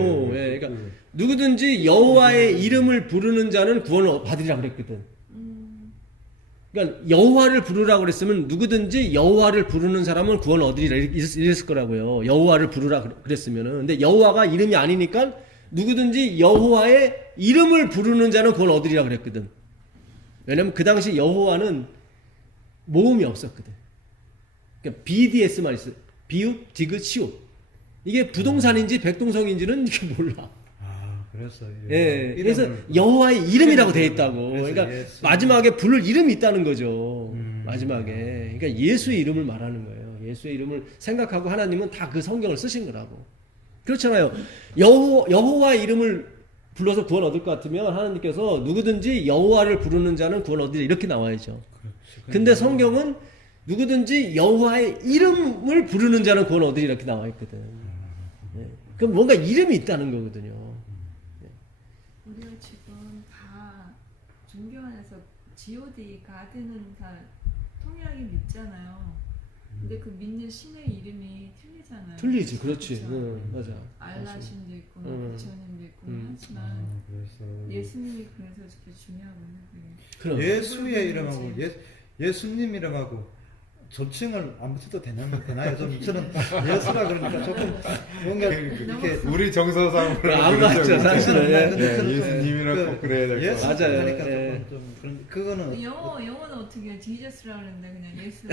예, 그러니까 누구든지 여호와의 이름을 부르는 자는 구원을 받으리라 그랬거든. 그러니까 여호와를 부르라 그랬으면 누구든지 여호와를 부르는 사람은 구원 얻으리라 이랬을 거라고요. 여호와를 부르라 그랬으면은. 근데 여호와가 이름이 아니니까 누구든지 여호와의 이름을 부르는 자는 구원 얻으리라 그랬거든. 왜냐면 그 당시 여호와는 모음이 없었거든. 그러니까 BDS만 있어. 비읍, 디귿, 시옷. 이게 부동산인지 백동성인지는 이게 몰라. 그래서 예, 그래서 여호와의 이름이라고 돼 있다고. 그래서 그러니까 예수. 마지막에 부를 이름이 있다는 거죠. 마지막에. 그러니까 예수의 이름을 말하는 거예요. 예수의 이름을 생각하고 하나님은 다 그 성경을 쓰신 거라고. 그렇잖아요. 여호와의 이름을 불러서 구원 얻을 것 같으면 하나님께서 누구든지 여호와를 부르는 자는 구원 얻으리라 이렇게 나와야죠. 근데 성경은 누구든지 여호와의 이름을 부르는 자는 구원 얻으리라 이렇게 나와 있거든. 예. 그럼 뭔가 이름이 있다는 거거든요. 우리가 지금 다 종교 안에서 G.O.D. 가드는 다 통일하게 믿잖아요. 근데 그 믿는 신의 이름이 틀리잖아요. 틀리지, 그렇지. 그쵸? 응, 맞아. 알라신도 있고 응. 부처님도 있고 응. 하지만 그래서 예수님이 그래서 그렇게 중요하군요. 그게. 그럼. 예수의 이름하고 예수님 이름하고 조칭을 안 붙여도 되나요? 좀 저는 예수라 그러니까 조금 뭔가 이렇게 우리 정서상으로 안 맞죠, 사실은. 예. 근데 저는 예수님이라고 꼭 그래야 될 것 예수 같아요. 맞아요. 하니까 예. 좀 그런 그거는 영어는 어떻게 해요? 지저스라 그러는데 그냥 예수.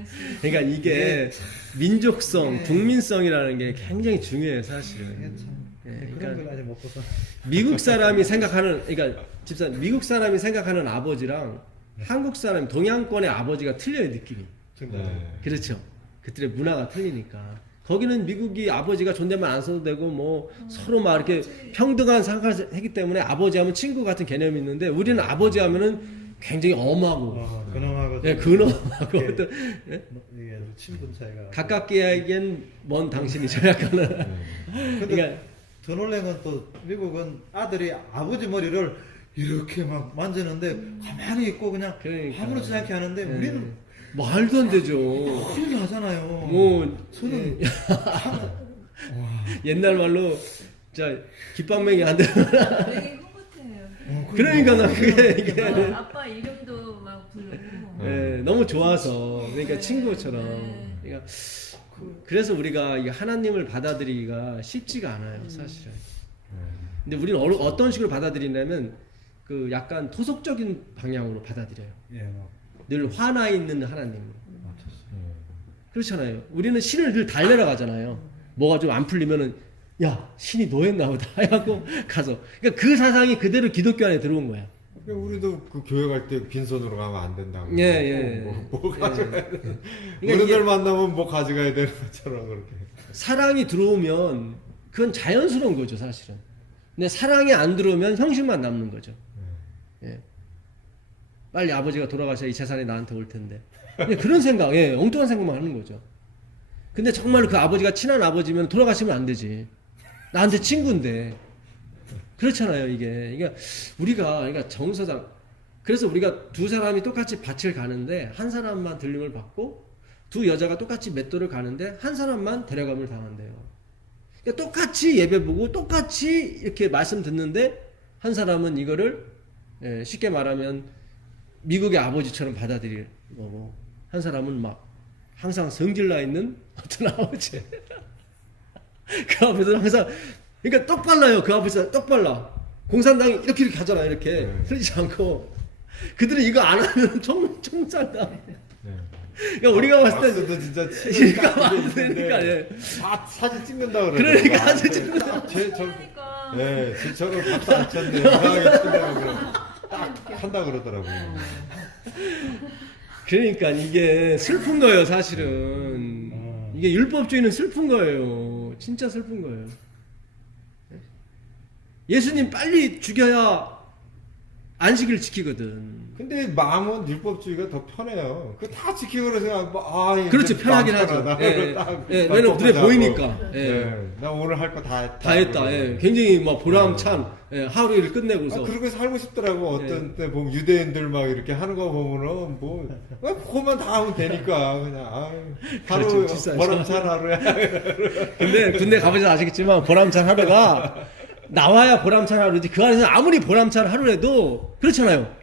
예수. 그러니까 이게 민족성, 예. 국민성이라는 게 굉장히 중요해요, 사실은. 이게 참 예, 그런 그러니까 걸 아직 못 벗어. 미국 사람이 생각하는, 그러니까 집사님, 미국 사람이 생각하는 아버지랑 한국 사람, 동양권의 아버지가 틀려요, 느낌이. 네. 그렇죠. 그들의 문화가 틀리니까. 거기는 미국이 아버지가 존댓말 안 써도 되고 뭐 서로 막 이렇게 평등한 생각을 했기 때문에 아버지 하면 친구 같은 개념이 있는데 우리는 아버지 하면은 굉장히 엄하고 근엄하고 예, 근엄하고 이렇게 어떤 예? 이게 친분 차이가 가깝게하기엔 먼 당신이죠 약간은. 근데 그러니까 더 놀란 건 또 미국은 아들이 아버지 머리를 이렇게 막 만지는데 가만히 있고 그냥 그러니까. 아무렇지 않게 하는데 예. 우리는 말도 안 되죠. 큰일 나잖아요. 뭐 손은 옛날 말로 자 깃방맹이 안 되는. 되게 흐뭇해요. 그러니까 나 그게 이게 아빠 이름도 막 부르고. 예, 너무 좋아서 그러니까 네. 친구처럼. 네. 그러니까 그래서 우리가 이 하나님을 받아들이기가 쉽지가 않아요, 사실은. 근데 우리는 어떤 식으로 받아들이냐면 그 약간 토속적인 방향으로 받아들여요. 예, 뭐. 늘 화나 있는 하나님. 그렇잖아요. 우리는 신을 늘 달래러 가잖아요. 뭐가 좀 안 풀리면은 야 신이 노였나 보다 하고 가서 그러니까 그 사상이 그대로 기독교 안에 들어온 거야. 그러니까 우리도 그 교회 갈 때 빈손으로 가면 안 된다고. 예. 뭐 가져가야 돼. 그러니까 어른들 이게 만나면 뭐 가져가야 되는 것처럼 그렇게. 사랑이 들어오면 그건 자연스러운 거죠 사실은. 근데 사랑이 안 들어오면 형식만 남는 거죠. 예. 빨리 아버지가 돌아가셔야 이 재산이 나한테 올 텐데. 그런 생각, 엉뚱한 생각만 하는 거죠. 근데 정말로 그 아버지가 친한 아버지면 돌아가시면 안 되지. 나한테 친구인데. 그렇잖아요, 이게. 그러니까 정서상. 그래서 우리가 두 사람이 똑같이 밭을 가는데 한 사람만 들림을 받고 두 여자가 똑같이 맷돌을 가는데 한 사람만 데려감을 당한대요. 그러니까 똑같이 예배 보고 똑같이 이렇게 말씀 듣는데 한 사람은 이거를 쉽게 말하면 미국의 아버지처럼 받아들일 거고 한 사람은 막 항상 성질나 있는 어떤 아버지 그 앞에서 항상 그러니까 떡 발라요. 그 앞에서 떡 발라. 공산당이 이렇게 하잖아요. 이렇게 틀리지 않고 그들은 이거 안 하면 총 쏜다. 그러니까 우리가 봤을 때 박스도 진짜 이거 안 되니까 다 사진 찍는다 그래. 그러니까 사진 찍는다. 그러니까 저는 박수 안 쳤는데 이상하게 친다고 그래. 딱 한다 그러더라고요. 그러니까 이게 슬픈 거예요, 사실은. 이게 율법주의는 슬픈 거예요. 진짜 슬픈 거예요. 예수님 빨리 죽여야 안식일 지키거든. 근데 마음은 율법주의가 더 편해요. 그 다 지키고 그래서 그렇죠, 편하긴 하죠. 왜냐면 눈에 보이니까. 나 오늘 할 거 다 했다. 다 했다. 굉장히 막 보람찬 하루 일을 끝내고서. 그렇게 살고 싶더라고. 어떤 때 보면 유대인들 막 이렇게 하는 거 보면은 그거만 다 하면 되니까 그냥 하루 그렇죠, 집사님. 보람찬 하루야. 근데 군대 가보셔서 아시겠지만 보람찬 하루가 나와야 보람찬 하루지 그 안에서 아무리 보람찬 하루라도 그렇잖아요.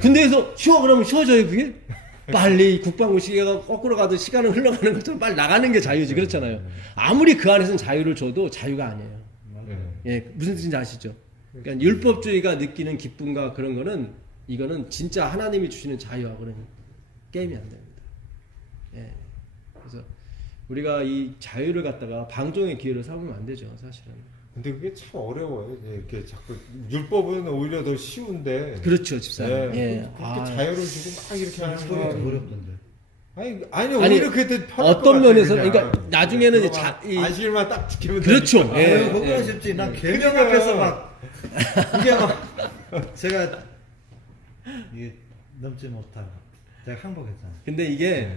군대에서 쉬어 그러면 쉬어져요 그게? 빨리 국방부 시계가 거꾸로 가도 시간은 흘러가는 것처럼 빨리 나가는 게 자유지 그렇잖아요. 아무리 그 안에서는 자유를 줘도 자유가 아니에요. 무슨 뜻인지 아시죠? 그러니까 율법주의가 느끼는 기쁨과 그런 거는 이거는 진짜 하나님이 주시는 자유하고는 게임이 안 됩니다. 그래서 우리가 이 자유를 갖다가 방종의 기회로 삼으면 안 되죠 사실은. 근데 그게 참 어려워요. 이렇게 자꾸 율법은 오히려 더 쉬운데. 그렇죠 집사님. 그렇게 자유를 주고 막 이렇게 하는 율법이 더 거. 어렵던데. 아니 오히려 그게 더 편할 것 어떤 같아, 면에서 그냥. 그러니까 나중에는 이제 안식일만 딱 지키면 그렇죠. 되니까. 그거는 쉽지. 난 계명 그러니까. 앞에서 막 이게 막 제가 이게 넘지 못하고 제가 항복했잖아요. 근데 이게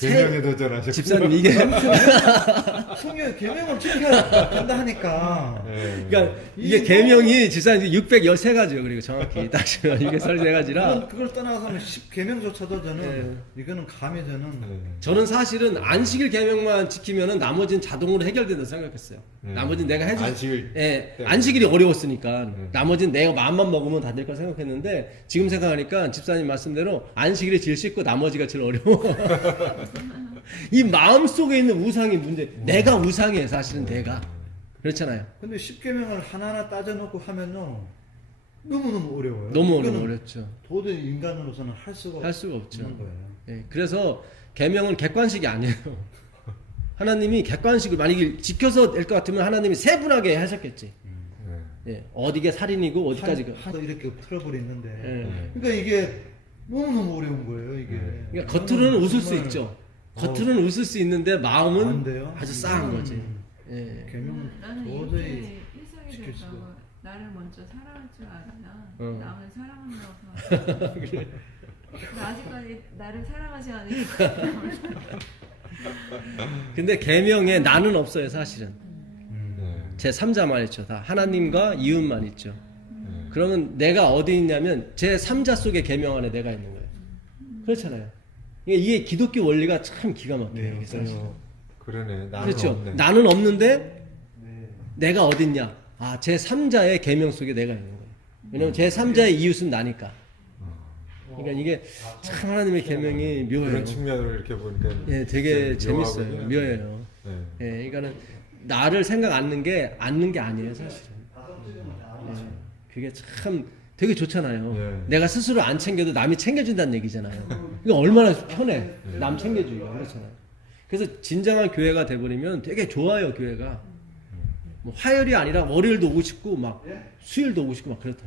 계명에 도전하셨고. 집사님 이게 성경 계명을 지켜야 된다 하니까. 그러니까 이게 계명이 집사님 613가지요. 그리고 정확히 따지면 613가지라 그걸 떠나서는 10계명조차도 저는 이거는 감히 저는 사실은 안식일 계명만 지키면은 나머지는 자동으로 해결된다 생각했어요. 나머지는 내가 해줄 안식일. 안식일이 어려웠으니까 나머지는 내가 마음만 먹으면 다 될 거 생각했는데 지금 생각하니까 집사님 말씀대로 안식일이 제일 쉽고 나머지가 제일 어려워. 이 마음 속에 있는 우상이 문제. 내가 우상이에요, 사실은 내가. 그렇잖아요. 근데 10계명을 하나하나 따져놓고 하면요 너무너무 어려워요. 너무 이거는 어렵죠. 도저히 인간으로서는 할 수가 없죠. 없는 거예요. 그래서 계명은 객관식이 아니에요. 하나님이 객관식을 만약에 지켜서 될 것 같으면 하나님이 세분하게 하셨겠지. 어디게 살인이고 어디까지가. 하도 이렇게 트러블이 있는데. 그러니까 이게 너무너무 어려운 거예요, 이게. 그러니까 겉으로는 웃을 수 있죠. 겉으로는 웃을 수 있는데 안 마음은 돼요? 아주 싸한 거지. 계명 나는 도저히 이렇게 일상이 지킬 수가 될까봐 나를 먼저 사랑할 줄 알아야 남을 사랑한다고 생각해. 근데 아직까지 나를 사랑하지 않으니까. 근데 계명에 나는 없어요, 사실은. 제 3자만 있죠. 다 하나님과 이웃만 있죠. 그러면 내가 어디 있냐면 제 3자 속의 계명 안에 내가 있는 거예요. 그렇잖아요. 이게 기독교 원리가 참 기가 막혀요. 이게 사실. 그러네. 나는 그렇죠. 없네. 나는 없는데 내가 어딨냐? 제 3자의 계명 속에 내가 있는 거예요. 왜냐면 제 3자의 이웃은 나니까. 그러니까 이게 참 하나님의 계명이 묘해요. 그런 측면으로 이렇게 보니까 되게 진짜 재밌어요. 묘하군요. 묘해요. 그러니까는 나를 생각 않는 게 아니에요, 사실은. 그게 참 되게 좋잖아요. 내가 스스로 안 챙겨도 남이 챙겨준다는 얘기잖아요. 이거 얼마나 편해. 남 챙겨주기가 그렇잖아요. 그래서 진정한 교회가 돼버리면 되게 좋아요, 교회가. 뭐 화요일이 아니라 월요일도 오고 싶고 막 수요일도 오고 싶고 막 그렇다.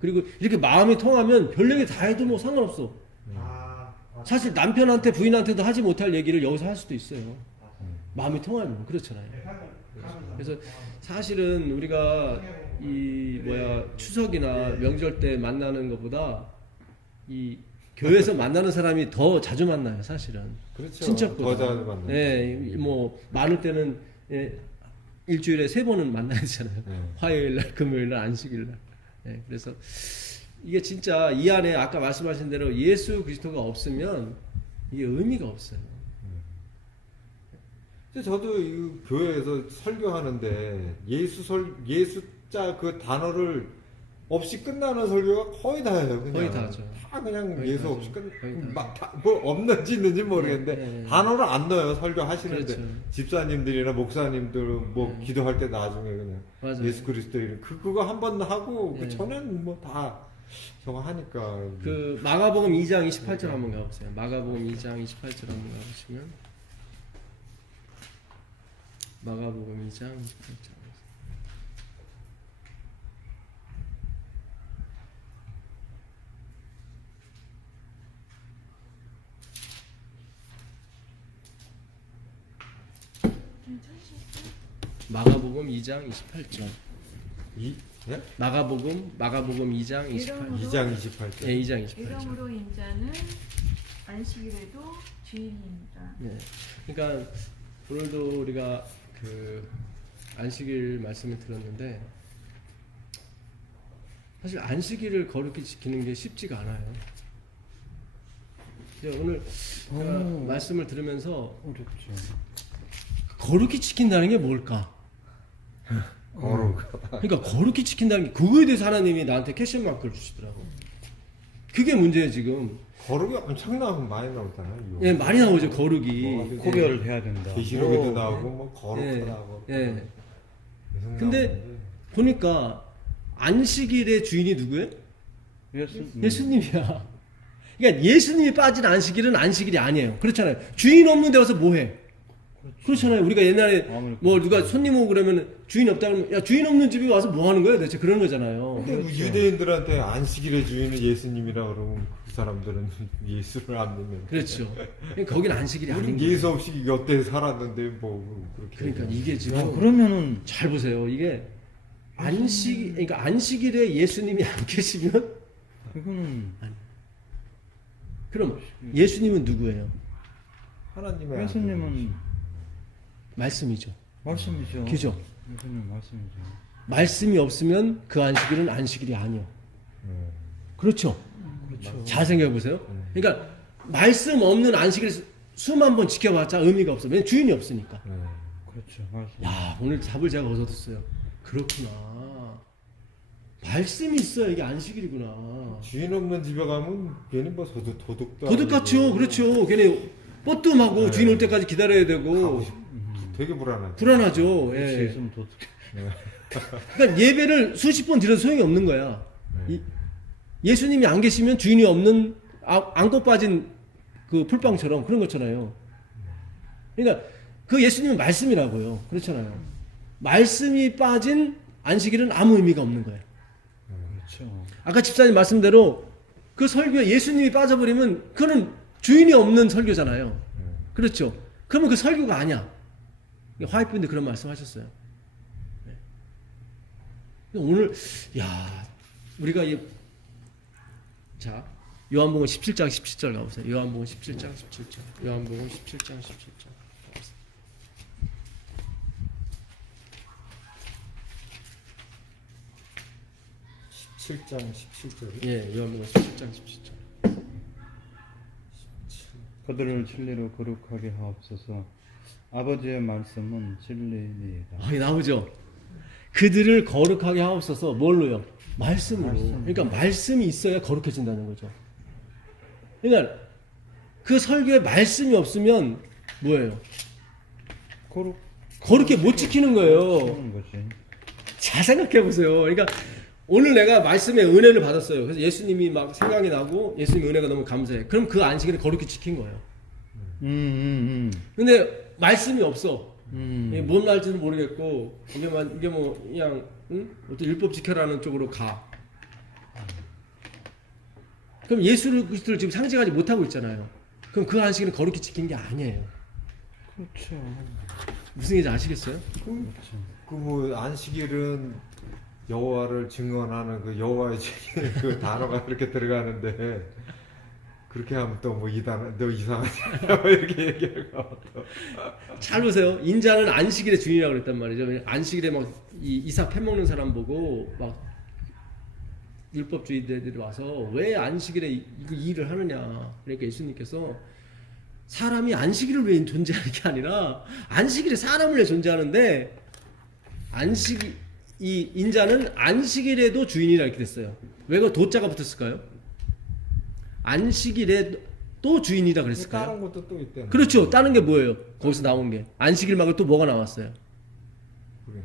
그리고 이렇게 마음이 통하면 별 얘기 다 해도 뭐 상관없어. 사실 남편한테 부인한테도 하지 못할 얘기를 여기서 할 수도 있어요. 마음이 통하면 그렇잖아요. 그래서 사실은 우리가 이 추석이나 명절 때 만나는 것보다 이 교회에서 만나는 사람이 더 자주 만나요, 사실은. 그렇죠. 친척보다. 더 자주 만나요. 네, 뭐 많을 때는 일주일에 3번은 만나야 되잖아요. 네. 화요일 날, 금요일 날, 안식일 날. 네, 그래서 이게 진짜 이 안에 아까 말씀하신 대로 예수 그리스도가 없으면 이게 의미가 없어요. 근데 저도 이 교회에서 설교하는데 예수자 그 단어를 없이 끝나는 설교가 거의 다예요. 그냥. 거의 다죠. 다 그냥 거의 예수 다죠. 없이 거의 뭐 없는지 있는지 모르겠는데 네, 네. 단어를 안 넣어요. 설교하시는데 그렇죠. 집사님들이나 목사님들 뭐 기도할 때 나중에 그냥 맞아요. 예수 그리스도 이름 그거 한 번 하고 네. 그 전에는 뭐 다 저거 하니까 그 마가복음 2장 28절 한번 가보세요. 마가복음 2장 28절 한번 가보시면 마가복음 2장 28절. 마가복음 2장 28절. 예? 마가복음 2장 28절. 2장 28절. 네, 2장 28절. 이러므로 인자는 안식일에도 주인입니다. 네. 그러니까 오늘도 우리가 그 안식일 말씀을 들었는데 사실 안식일을 거룩히 지키는 게 쉽지가 않아요. 이제 오늘 제가 말씀을 들으면서 어렵죠. 거룩히 지킨다는 게 뭘까? 거룩. 그러니까 거룩히 지킨다는 게 그거에 대해서 하나님이 나한테 캐션 마크를 주시더라고. 그게 문제예요 지금. 거룩이 엄청나게 많이 나오잖아요. 예, 많이 나오죠 거룩이. 뭐, 구별을 해야 된다. 계시록에도 오. 나오고 뭐 예, 거룩하다고. 예. 계속 근데 나오는데. 보니까 안식일의 주인이 누구예요? 예수님이야. 그러니까 예수님이 빠진 안식일은 안식일이 아니에요. 그렇잖아요. 주인 없는 데 와서 뭐 해? 그렇잖아요. 우리가 옛날에 아무래도 뭐 누가 손님 오고 그러면 주인 없다 그러면 야 주인 없는 집에 와서 뭐 하는 거야 대체 그런 거잖아요. 근데 뭐 유대인들한테 안식일의 주인은 예수님이라 그러면 그 사람들은 예수를 안 믿는. 그렇죠. 그러니까 거긴 안식일이 아닌 우리 거예요. 예수 없이 여태 살았는데 뭐 그렇게. 그러니까 이게 지금 야, 그러면은 잘 보세요. 이게 그러니까 안식일에 예수님이 안 계시면 이거는 그럼 예수님은 누구예요? 하나님의 예수님은 말씀이죠. 말씀이죠. 그죠? 예수님 말씀이죠. 말씀이 없으면 그 안식일은 안식일이 아니요. 음. 그렇죠. 그렇죠. 잘 생각해 보세요. 그러니까 말씀 없는 안식일 수만 번 지켜봤자 의미가 없어. 왜냐면 주인이 없으니까. 그렇죠. 말씀. 야 오늘 답을 제가 얻었어요. 그렇구나. 말씀이 있어야 이게 안식일이구나. 주인 없는 집에 가면 괜히 뭐 도둑도 도둑같죠. 아니고 그렇죠. 걔네 뻗뚱하고 네. 주인 올 때까지 기다려야 가고 되고 되게 불안하죠. 불안하죠. 그렇지 예. 있으면 도둑. 그러니까 예배를 수십 번 드려도 소용이 없는 거야. 네. 예수님이 안 계시면 주인이 없는 안고 빠진 그 풀빵처럼 그런 것잖아요. 그러니까 그 예수님은 말씀이라고요. 그렇잖아요. 말씀이 빠진 안식일은 아무 의미가 없는 거예요. 그렇죠. 아까 집사님 말씀대로 그 설교에 예수님이 빠져버리면 그는 주인이 없는 설교잖아요. 그렇죠. 그러면 그 설교가 아니야. 화이트분들 그런 말씀하셨어요. 네. 오늘 우리가 자 요한복음 17장 17절 가보세요. 요한복음 17장 17절. 요한복음 17장 17절. 17장 17절. 예, 요한복음 17장 17절. 그들을 진리로 거룩하게 하옵소서. 아버지의 말씀은 진리니이다. 아, 나오죠. 그들을 거룩하게 하옵소서. 뭘로요? 말씀으로. 그러니까 말씀이 있어야 거룩해진다는 거죠. 그러니까 그 설교에 말씀이 없으면 뭐예요? 거룩해 못 지키는 거예요. 하는 거지. 잘 생각해 보세요. 그러니까 오늘 내가 말씀의 은혜를 받았어요. 그래서 예수님이 막 생각이 나고 예수님 은혜가 너무 감사해. 그럼 그 안식일을 거룩히 지킨 거예요. 근데 말씀이 없어. 이게 뭔 말인지는 모르겠고 이게 뭐 그냥 어떤 율법 지켜라는 쪽으로 가. 그럼 예수 그리스도를 지금 상징하지 못하고 있잖아요. 그럼 그 안식일은 거룩히 지킨 게 아니에요. 그렇죠. 무슨 얘기인지 아시겠어요? 뭐 안식일은 여호와를 증언하는 그 여호와의 증인 그 단어가 이렇게 들어가는데 그렇게 하면 또 뭐 너 이상하냐 뭐 이렇게 얘기하고 또. 잘 보세요. 인자는 안식일의 주인이라고 그랬단 말이죠. 안식일에 막 이삭 패먹는 사람 보고 막 율법주의자들이 와서 왜 안식일에 이 일을 하느냐. 그러니까 예수님께서 사람이 안식일을 왜 존재하는 게 아니라 안식일에 사람을 왜 존재하는데 이 인자는 안식일에도 주인이라 이렇게 됐어요. 왜 그 도자가 붙었을까요? 안식일에 또 주인이라 그랬을까요? 다른 것도 또 있대요. 그렇죠. 다른 게 뭐예요? 거기서 나온 게 안식일 말고 또 뭐가 나왔어요? 그래.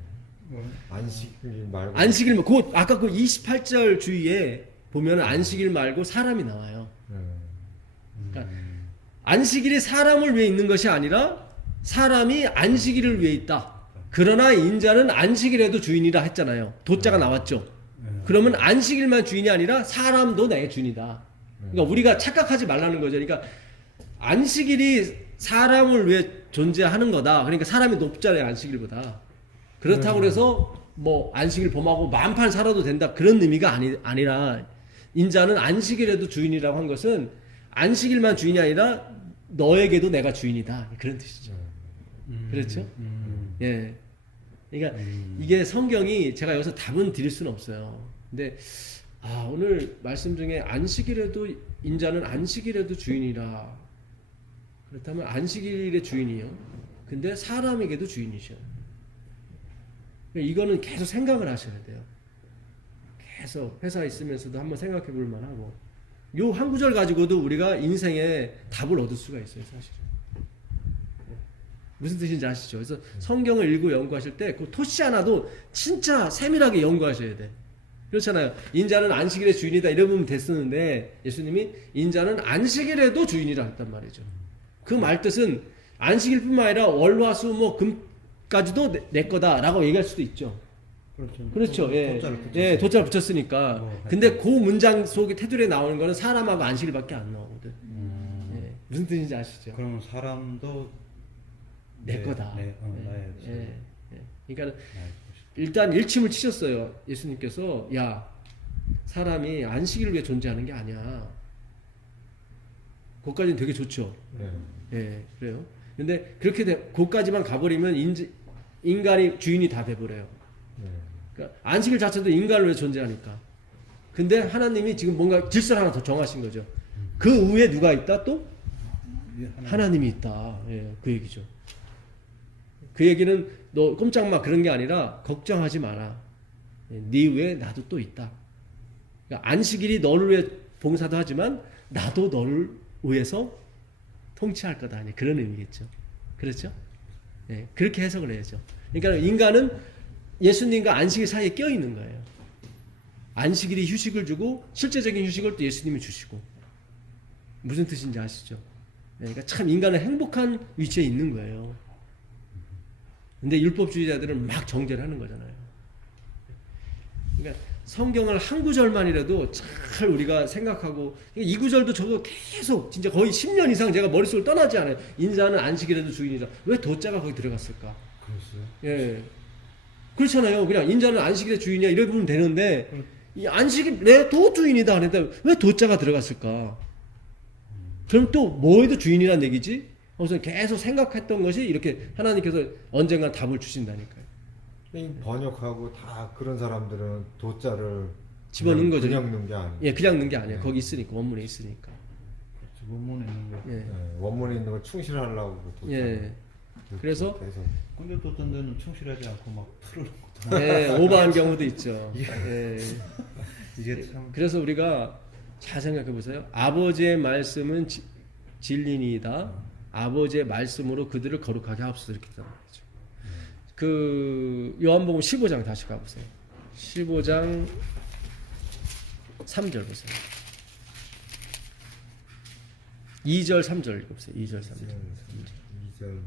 안식일 말고 안식일 그 아까 그 28절 주의에 보면 안식일 말고 사람이 나와요. 그러니까 안식일에 사람을 위해 있는 것이 아니라 사람이 안식일을 위해 있다. 그러나 인자는 안식일에도 주인이라 했잖아요. 도자가 나왔죠. 그러면 안식일만 주인이 아니라 사람도 내 주인이다. 그러니까 우리가 착각하지 말라는 거죠. 그러니까 안식일이 사람을 위해 존재하는 거다. 그러니까 사람이 높잖아요, 안식일보다. 그렇다고 해서 뭐 안식일 범하고 만판 살아도 된다. 그런 의미가 아니라 인자는 안식일에도 주인이라고 한 것은 안식일만 주인이 아니라 너에게도 내가 주인이다. 그런 뜻이죠. 그렇죠? 예. 그러니까 이게 성경이 제가 여기서 답은 드릴 수는 없어요. 근데 오늘 말씀 중에 안식일에도 인자는 안식일에도 주인이라. 그렇다면 안식일의 주인이요. 근데 사람에게도 주인이셔. 이거는 계속 생각을 하셔야 돼요. 계속 회사에 있으면서도 한번 생각해 볼 만하고. 요 한 구절 가지고도 우리가 인생에 답을 얻을 수가 있어요, 사실은. 무슨 뜻인지 아시죠? 그래서 성경을 읽고 연구하실 때 그 토시 하나도 진짜 세밀하게 연구하셔야 돼. 그렇잖아요. 인자는 안식일의 주인이다 이러면 됐었는데 예수님이 인자는 안식일에도 주인이라 했단 말이죠. 그 말 뜻은 안식일뿐만 아니라 월화수 뭐 금까지도 내 거다라고 얘기할 수도 있죠. 그렇죠. 예, 도자를 붙였으니까. 근데 그 문장 속의 테두리에 나오는 거는 사람하고 안식일밖에 안 나오거든. 예, 무슨 뜻인지 아시죠? 그럼 사람도 내 거다. 나의 그러니까 일단 일침을 치셨어요. 예수님께서 야 사람이 안식일을 위해 존재하는 게 아니야. 그것까지는 되게 좋죠. 예, 그래요. 근데 그렇게 그것까지만 가버리면 인간이 주인이 다 돼버려요. 그러니까 안식일 자체도 인간을 위해 존재하니까. 근데 하나님이 지금 뭔가 질서를 하나 더 정하신 거죠. 그 위에 누가 있다 또? 하나님이 있다. 예, 그 얘기죠. 그 얘기는 너 꼼짝마 그런 게 아니라 걱정하지 마라. 네 위에 나도 또 있다. 그러니까 안식일이 너를 위해 봉사도 하지만 나도 너를 위해서 통치할 거다. 아니 그런 의미겠죠. 그렇죠? 네, 그렇게 해석을 해야죠. 그러니까 인간은 예수님과 안식일 사이에 껴 있는 거예요. 안식일이 휴식을 주고 실제적인 휴식을 또 예수님이 주시고. 무슨 뜻인지 아시죠? 네, 그러니까 참 인간은 행복한 위치에 있는 거예요. 근데 율법주의자들은 막 정죄를 하는 거잖아요. 그러니까 성경을 한 구절만이라도 잘 우리가 생각하고 이 구절도 저거 계속 진짜 거의 10년 이상 제가 머릿속을 떠나지 않아요. 인자는 안식일에도 주인이다. 왜 도자가 거기 들어갔을까? 그랬어요? 예, 그렇잖아요. 그냥 인자는 안식일의 주인이야 이래 보면 되는데 이 안식일 내 도 주인이다 그랬는데 왜 도자가 들어갔을까? 그럼 또 뭐에도 주인이란 얘기지? 그래서 계속 생각했던 것이 이렇게 하나님께서 언젠가 답을 주신다니까요. 번역하고 다 그런 사람들은 도자를 집어넣은 거죠. 그냥 넣은 게 아니에요. 예, 그냥 넣은 게 아니에요. 거기 있으니까 원문에 있으니까. 원문에 있는 거. 예, 원문에 있는 걸 충실하려고 그 도자를 예. 그래서 계속. 근데 또 어떤 데는 충실하지 않고 막 틀어놓은 것도 예, 오버한 경우도 있죠. 예. 이게 참 그래서 우리가 잘 생각해 보세요. 아버지의 말씀은 진리니이다. 아버지의 말씀으로 그들을 거룩하게 하옵소서 이렇게 했단 말이죠. 그 요한복음 15장 다시 가보세요. 15장 3절 보세요. 2절 3절 읽어보세요. 2절 3절. 2절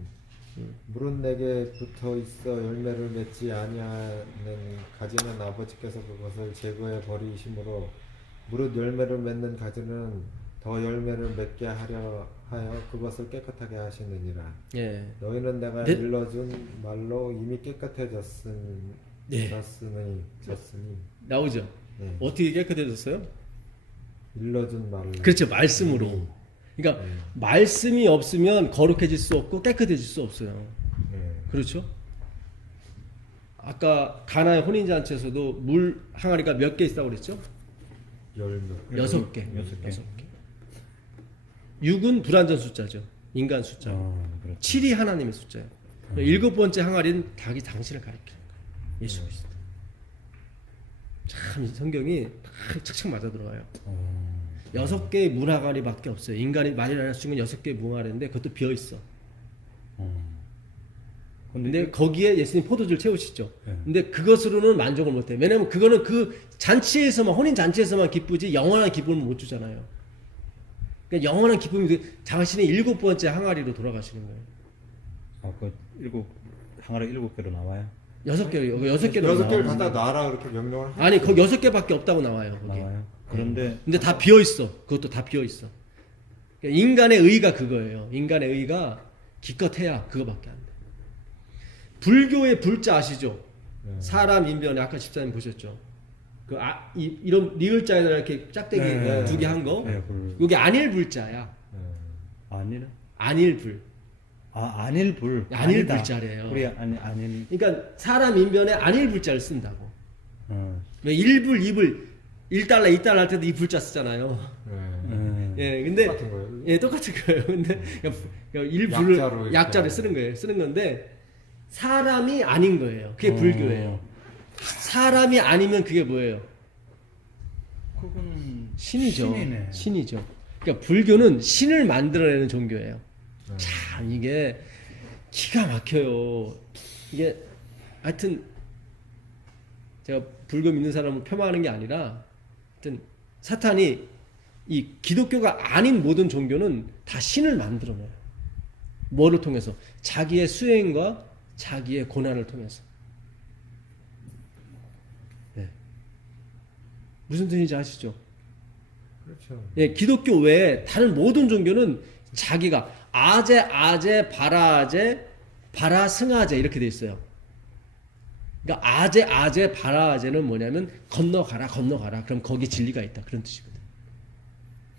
물은 내게 붙어 있어 열매를 맺지 아니하는 가지는 아버지께서 그것을 제거해 버리심으로 무릇 열매를 맺는 가지는 더 열매를 맺게 하려 하여 그것을 깨끗하게 하시느니라. 예. 너희는 내가 네. 일러준 말로 이미 깨끗해졌으니 네. 졌으니 나오죠. 네. 어떻게 깨끗해졌어요? 일러준 말로 그렇죠. 말씀으로. 그러니까 말씀이 없으면 거룩해질 수 없고 깨끗해질 수 없어요. 네. 그렇죠? 아까 가나의 혼인잔치에서도 물 항아리가 몇 개 있다고 그랬죠? 열매 6개. 여섯 개. 6은 불완전 숫자죠. 인간 숫자. 그렇죠. 7이 하나님의 숫자예요. 7번째 항아리는 닭이 당신을 가리키는 거예요. 예수 그리스도. 참 성경이 딱 착착 맞아 들어가요. 6개의 문 항아리밖에 없어요. 인간이 만일할 수 있는 6개의 문 항아리인데 그것도 비어 있어. 근데 거기에 예수님 포도주를 채우시죠. 네. 근데 그것으로는 만족을 못해요. 왜냐면 그거는 그 잔치에서만, 혼인 잔치에서만 기쁘지 영원한 기쁨을 못 주잖아요. 그러니까 영원한 기쁨이 자신의 7번째 항아리로 돌아가시는 거예요. 그 항아리 7개로 나와요? 6개로 6개를 갖다 놔라 그렇게 명령을 하죠. 아니 거기 6개밖에 없다고 나와요. 거기. 나와요. 그런데 근데 다 비어 있어. 그것도 다 비어 있어. 그러니까 인간의 의가 그거예요. 인간의 의가 기껏해야 그거밖에 안 돼. 불교의 불자 아시죠? 사람 인변에 아까 집사님 보셨죠? 이런 리을자에다 이렇게 짝대기 네. 2개 한 거. 네, 불. 여기 안일불자야. 안일? 안일불. 안일불. 안일불자래요. 우리 안일. 그러니까 사람 인변에 안일불자를 쓴다고. 어. 왜 1불, 2불, 1달러, 2달러 할 때도 이 불자 쓰잖아요. 예, 근데 똑같은 거예요? 예, 똑같은 거예요. 근데 1불을 약자로 이렇게 약자를 하고. 쓰는 거예요. 쓰는 건데 사람이 아닌 거예요. 그게 불교예요. 사람이 아니면 그게 뭐예요? 그건 신이죠. 신이네. 신이죠. 그러니까 불교는 신을 만들어내는 종교예요. 참 이게 기가 막혀요. 이게 하여튼 제가 불교 믿는 사람을 폄하하는 게 아니라 하여튼 사탄이 이 기독교가 아닌 모든 종교는 다 신을 만들어내요. 뭐를 통해서? 자기의 수행과 자기의 고난을 통해서. 네. 무슨 뜻인지 아시죠? 그렇죠. 예, 기독교 외에 다른 모든 종교는 자기가 아제, 아제, 바라아제, 바라승아제 이렇게 돼 있어요. 그러니까 아제, 아제, 바라아제는 뭐냐면 건너가라, 건너가라. 그럼 거기에 진리가 있다. 그런 뜻이거든.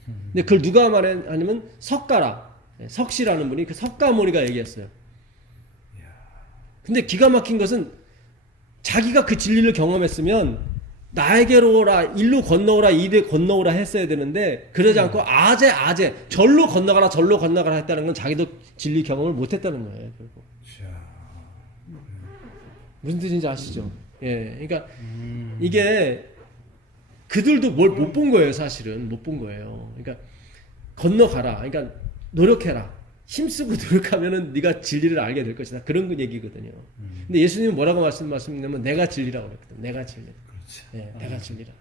근데 그걸 누가 말하냐면 석가라, 석시라는 분이 그 석가모니가 얘기했어요. 근데 기가 막힌 것은 자기가 그 진리를 경험했으면 나에게로 오라, 일로 건너오라, 이리 건너오라 했어야 되는데 그러지 않고 아제, 아제, 절로 건너가라, 절로 건너가라 했다는 건 자기도 진리 경험을 못했다는 거예요. 결국. 무슨 뜻인지 아시죠? 예, 그러니까 이게 그들도 뭘 못 본 거예요, 사실은 못 본 거예요. 그러니까 건너가라, 그러니까 노력해라, 힘쓰고 노력하면은 네가 진리를 알게 될 것이다. 그런 그 얘기거든요. 근데 예수님은 뭐라고 말씀하시냐면 내가 진리라고 그랬거든. 내가 진리. 그렇지. 네, 내가 진리라.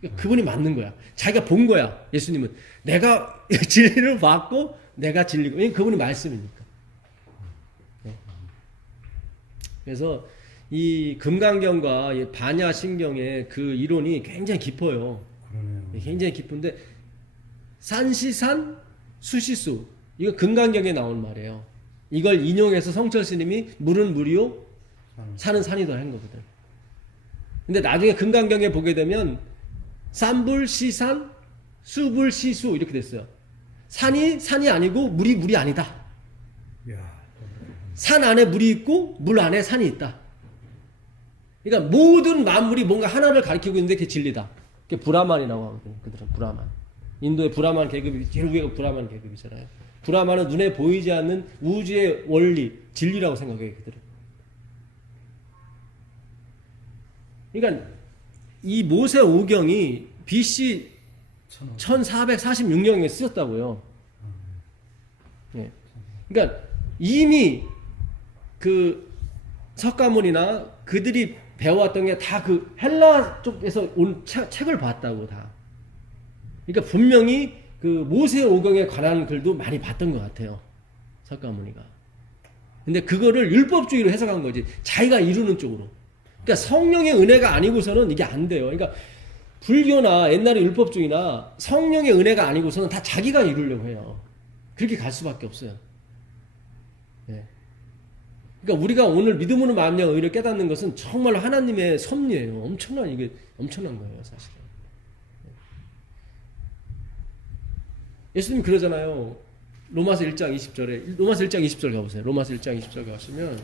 그러니까 그분이 맞는 거야. 자기가 본 거야. 예수님은 내가 진리를 봤고 내가 진리고. 왜냐면 그분이 말씀이니까. 네. 그래서 이 금강경과 이 반야신경의 그 이론이 굉장히 깊어요. 그러네요. 굉장히 깊은데 산시산 수시수 이거 금강경에 나온 말이에요. 이걸 인용해서 성철 스님이 물은 물이요 산은 산이다 한 거거든. 근데 나중에 금강경에 보게 되면 산불시산 수불시수 이렇게 됐어요. 산이 산이 아니고 물이 물이 아니다. 야, 산 안에 물이 있고 물 안에 산이 있다. 그러니까 모든 만물이 뭔가 하나를 가리키고 있는데 그게 진리다. 그게 브라만이라고 하거든요. 그들은 브라만. 인도의 브라만 계급이 제일 위가 브라만 계급이잖아요. 브라만은 눈에 보이지 않는 우주의 원리, 진리라고 생각해요. 그들은. 그러니까 이 모세 오경이 BC 1446년에 쓰였다고요. 예. 그러니까 이미 그 석가모니나 그들이 배워왔던 게 다 그 헬라 쪽에서 온 책을 봤다고 다. 그러니까 분명히 그 모세 오경에 관한 글도 많이 봤던 것 같아요. 석가모니가. 근데 그거를 율법주의로 해석한 거지. 자기가 이루는 쪽으로. 그러니까 성령의 은혜가 아니고서는 이게 안 돼요. 그러니까 불교나 옛날의 율법주의나 성령의 은혜가 아니고서는 다 자기가 이루려고 해요. 그렇게 갈 수밖에 없어요. 예. 그러니까 우리가 오늘 믿음으로 마음과 의를 깨닫는 것은 정말로 하나님의 섭리예요. 이게 엄청난 거예요, 사실은. 예수님 그러잖아요. 로마서 1장 20절에 로마서 1장 20절 가보세요. 로마서 1장 20절 가시면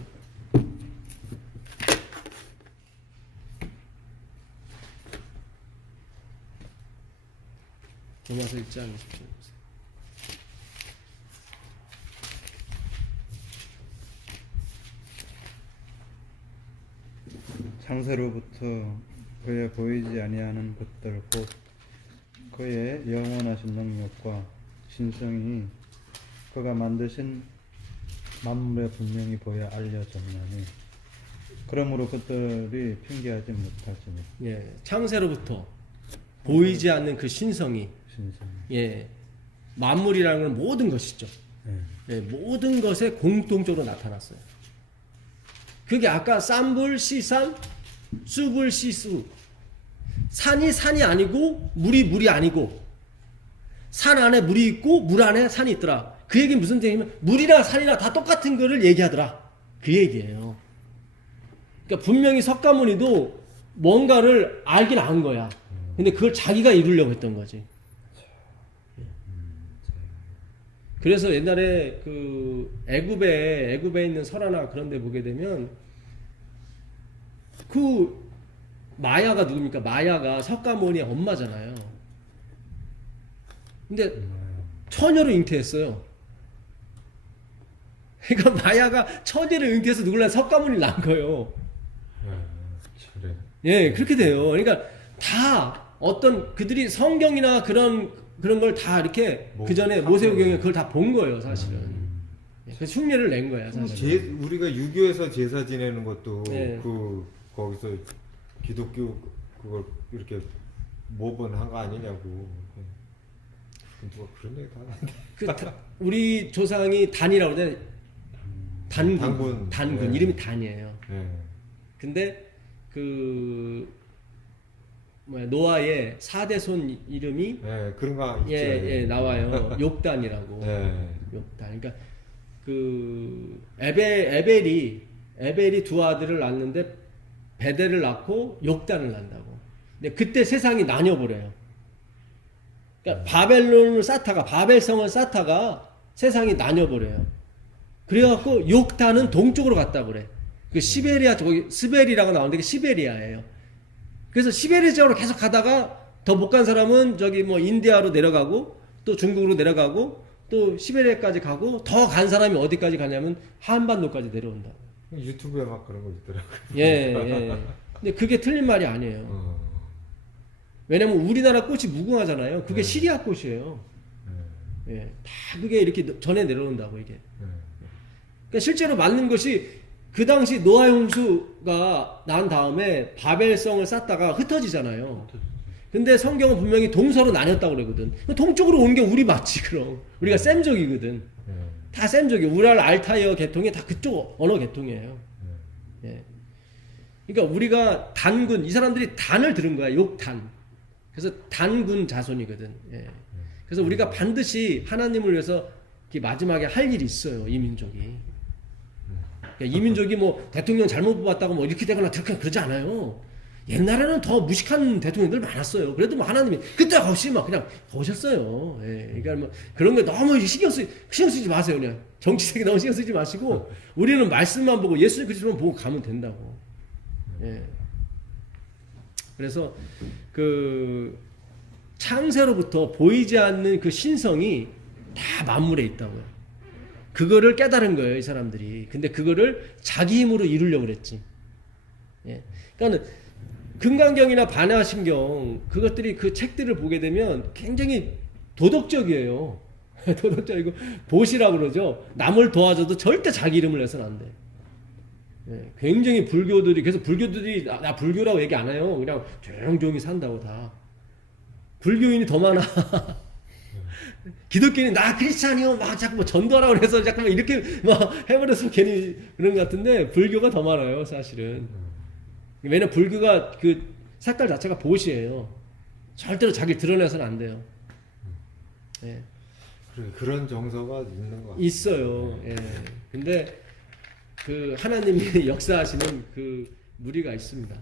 로마서 1장 20절 보세요. 창세로부터 그의 보이지 아니하는 것들 곧 그의 영원하신 능력과 신성이 그가 만드신 만물에 분명히 보여 알려졌나니 그러므로 그들이 핑계하지 못하지니. 예, 창세로부터 보이지 않는 그 신성이 신성. 예, 만물이라는 건 모든 것이죠. 예, 모든 것에 공통적으로 나타났어요. 그게 아까 쌈불 시삼 수불 시수 산이 산이 아니고 물이 아니고 산 안에 물이 있고 물 안에 산이 있더라. 그 얘기는 무슨 얘기냐면 물이나 산이나 다 똑같은 거를 얘기하더라. 그 얘기예요. 그러니까 분명히 석가모니도 뭔가를 알긴 안 거야. 근데 그걸 자기가 이루려고 했던 거지. 그래서 옛날에 그 애굽에 있는 설화나 그런 데 보게 되면 그 마야가 누굽니까? 마야가 석가모니의 엄마잖아요. 근데 처녀로 잉태했어요. 그러니까 마야가 처녀로 잉태해서 누굴래? 석가모니를 낳은 거예요. 그래. 예, 그렇게 돼요. 그러니까 다 어떤 그들이 성경이나 그런 걸 다 이렇게 그 전에 모세오경에 그걸 다 본 거예요, 사실은. 예, 그래서 흉내를 낸 거야, 사실. 우리가 유교에서 제사 지내는 것도 네. 거기서 기독교 그걸 이렇게 모범한 거 아니냐고. 누가 그런 얘기 다 하는데. 우리 조상이 단이라고 그러잖아요. 단군. 네. 이름이 단이에요. 네. 근데 노아의 4대 손 이름이 네, 그런 거 있죠. 예, 나와요. 욕단이라고. 네. 욕단. 그러니까 에벨이 두 아들을 낳는데 베델을 낳고 욕단을 낳는다고. 근데 그때 세상이 나뉘어버려요. 그러니까 바벨성을 쌓다가 세상이 나뉘어버려요. 그래갖고 욕단은 동쪽으로 갔다 그래. 그 시베리아 스베리라고 나오는데 시베리아예요. 그래서 시베리아 쪽으로 계속 가다가 더 못 간 사람은 저기 뭐 인디아로 내려가고 또 중국으로 내려가고 또 시베리아까지 가고 더 간 사람이 어디까지 가냐면 한반도까지 내려온다. 유튜브에 막 그런 거 있더라고요. 예. 근데 그게 틀린 말이 아니에요. 왜냐면 우리나라 꽃이 무궁화잖아요. 그게 시리아 꽃이에요. 예. 다 그게 이렇게 전해 내려온다고 이게. 그러니까 실제로 맞는 것이 그 당시 노아 홍수가 난 다음에 바벨성을 쌓다가 흩어지잖아요. 근데 성경은 분명히 동서로 나뉘었다고 그러거든. 동쪽으로 온 게 우리 맞지 그럼. 우리가 셈족이거든. 다 셈족이에요. 우랄 알타이어 계통이 다 그쪽 언어 계통이에요. 예. 그러니까 우리가 단군, 이 사람들이 단을 들은 거야. 욕단. 그래서 단군 자손이거든. 예. 그래서 우리가 반드시 하나님을 위해서 마지막에 할 일이 있어요. 이 민족이. 그러니까 이 민족이 뭐 대통령 잘못 뽑았다고 뭐 이렇게 되거나 그러지 않아요. 옛날에는 더 무식한 대통령들 많았어요. 그래도 뭐 하나님이 그때 없이 막 그냥 보셨어요. 예. 그러니까 뭐 그런 거 너무 신경 쓰지 마세요. 그냥 정치색이 너무 신경 쓰지 마시고 우리는 말씀만 보고 예수 그리스도만 보고 가면 된다고. 예. 그래서 그 창세로부터 보이지 않는 그 신성이 다 만물에 있다고요. 그거를 깨달은 거예요, 이 사람들이. 근데 그거를 자기 힘으로 이루려고 그랬지. 예. 그러니까 금강경이나 반야신경 그것들이 그 책들을 보게 되면 굉장히 도덕적이에요. 도덕적이고 보시라고 그러죠. 남을 도와줘도 절대 자기 이름을 내서는 안 돼. 예. 굉장히 불교들이 그래서 불교들이 나 불교라고 얘기 안 해요. 그냥 조용조용히 산다고 다. 불교인이 더 많아. 기독교인이 나 크리스찬이요 막 자꾸 뭐 전도하라고 그래서 자꾸 막 이렇게 막 해버려서 괜히 그런 것 같은데 불교가 더 많아요 사실은. 왜냐면 불교가 그 색깔 자체가 보시예요. 절대로 자기 드러내서는 안 돼요. 예. 그런 정서가 있는 것 같아요. 있어요. 예. 근데 그 하나님이 역사하시는 그 무리가 있습니다.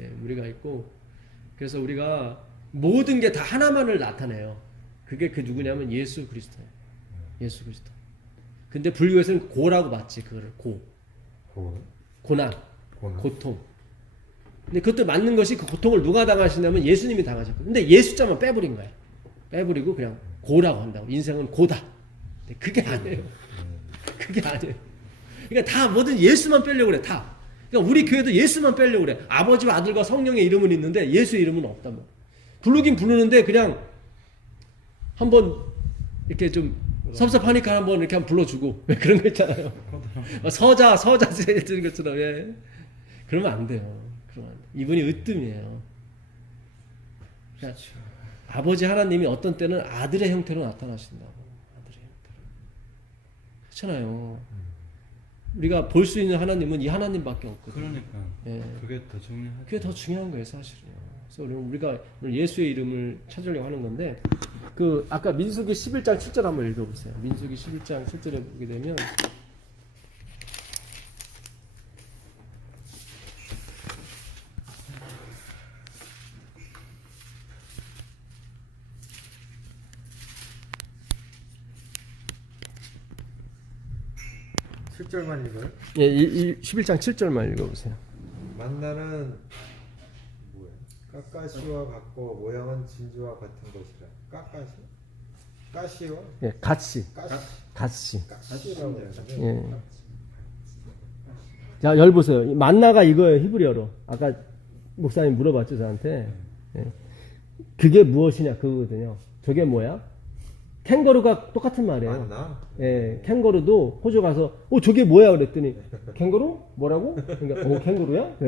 예, 무리가 있고 그래서 우리가 모든 게 다 하나만을 나타내요. 그게 그 누구냐면 예수 그리스도예요. 예수 그리스도. 근데 불교에서는 고라고 맞지 그거를 고난, 고통. 근데 그것도 맞는 것이 그 고통을 누가 당하시냐면 예수님이 당하셨고 근데 예수자만 빼버린 거예요. 빼버리고 그냥 고라고 한다고. 인생은 고다. 근데 그게 아니에요. 그게 아니에요. 그러니까 다 뭐든 예수만 빼려고 그래. 다. 그러니까 우리 교회도 예수만 빼려고 그래. 아버지와 아들과 성령의 이름은 있는데 예수의 이름은 없다. 뭐. 부르긴 부르는데 그냥 한번 이렇게 좀 섭섭하니까 한번 이렇게 한번 불러주고 그런 거 있잖아요. 서자 쓰는 것처럼 예. 그러면 안 돼요. 그러면 안 돼. 이분이 으뜸이에요. 그러니까 아버지 하나님이 어떤 때는 아들의 형태로 나타나신다고. 아들의 형태로. 그렇잖아요. 우리가 볼 수 있는 하나님은 이 하나님밖에 없거든요. 그러니까 예. 그게 더 중요하죠. 그게 더 중요한 거예요, 사실은요. 그래서 우리가 오늘 예수의 이름을 찾으려고 하는 건데, 그 아까 민수기 11장 7절 한번 읽어보세요. 민수기 11장 7절에 보게 되면. 칠절만 읽어요? 예, 11장 7절만 읽어보세요. 만나는 뭐야? 까까시와 같고 모양은 진주와 같은 것이라. 까까시? 까시와? 예, 같이. 까시. 같이. 까시라고 해요. 예. 자, 열 보세요. 이 만나가 이거예요, 히브리어로. 아까 목사님 물어봤죠, 저한테. 예. 그게 무엇이냐, 그거거든요. 저게 뭐야? 캥거루가 똑같은 말이에요. 만나? 예, 캥거루도 호주 가서, 저게 뭐야? 그랬더니, 캥거루? 뭐라고? 그러니까, 캥거루야?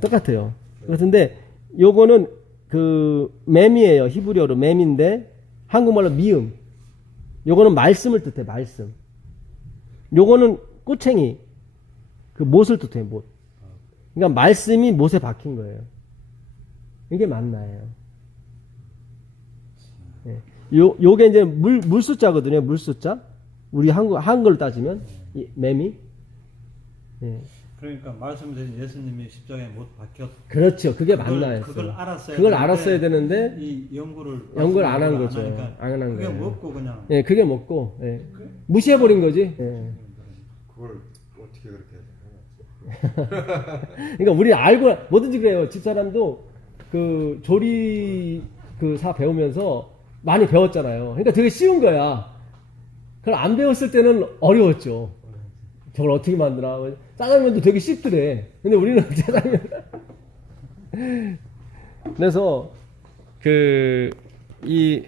똑같아요. 그런데, 요거는 그, 맴이에요. 히브리어로 맴인데, 한국말로 미음. 요거는 말씀을 뜻해, 말씀. 요거는 꼬챙이. 그 못을 뜻해, 못. 그러니까 말씀이 못에 박힌 거예요. 이게 만나예요. 예. 요게 이제 물숫자거든요, 물숫자. 우리 한글로 따지면, 이 매미. 예. 그러니까 말씀드린 예수님이 십자가에 못 박혔. 그렇죠. 그게 만나요. 그걸 알았어야 되는데, 이 연구를 안 한 거죠. 안 한 그게 거예요. 먹고 그냥. 예, 그게 먹고, 예. 무시해버린 거지. 예. 그걸 어떻게 그렇게 해야 그러니까 우리 알고, 뭐든지 그래요. 집사람도 그 조리 그 사 배우면서 많이 배웠잖아요. 그러니까 되게 쉬운 거야. 그걸 안 배웠을 때는 어려웠죠. 저걸 어떻게 만드나. 짜장면도 되게 쉽더래. 근데 우리는 짜장면. 그래서 이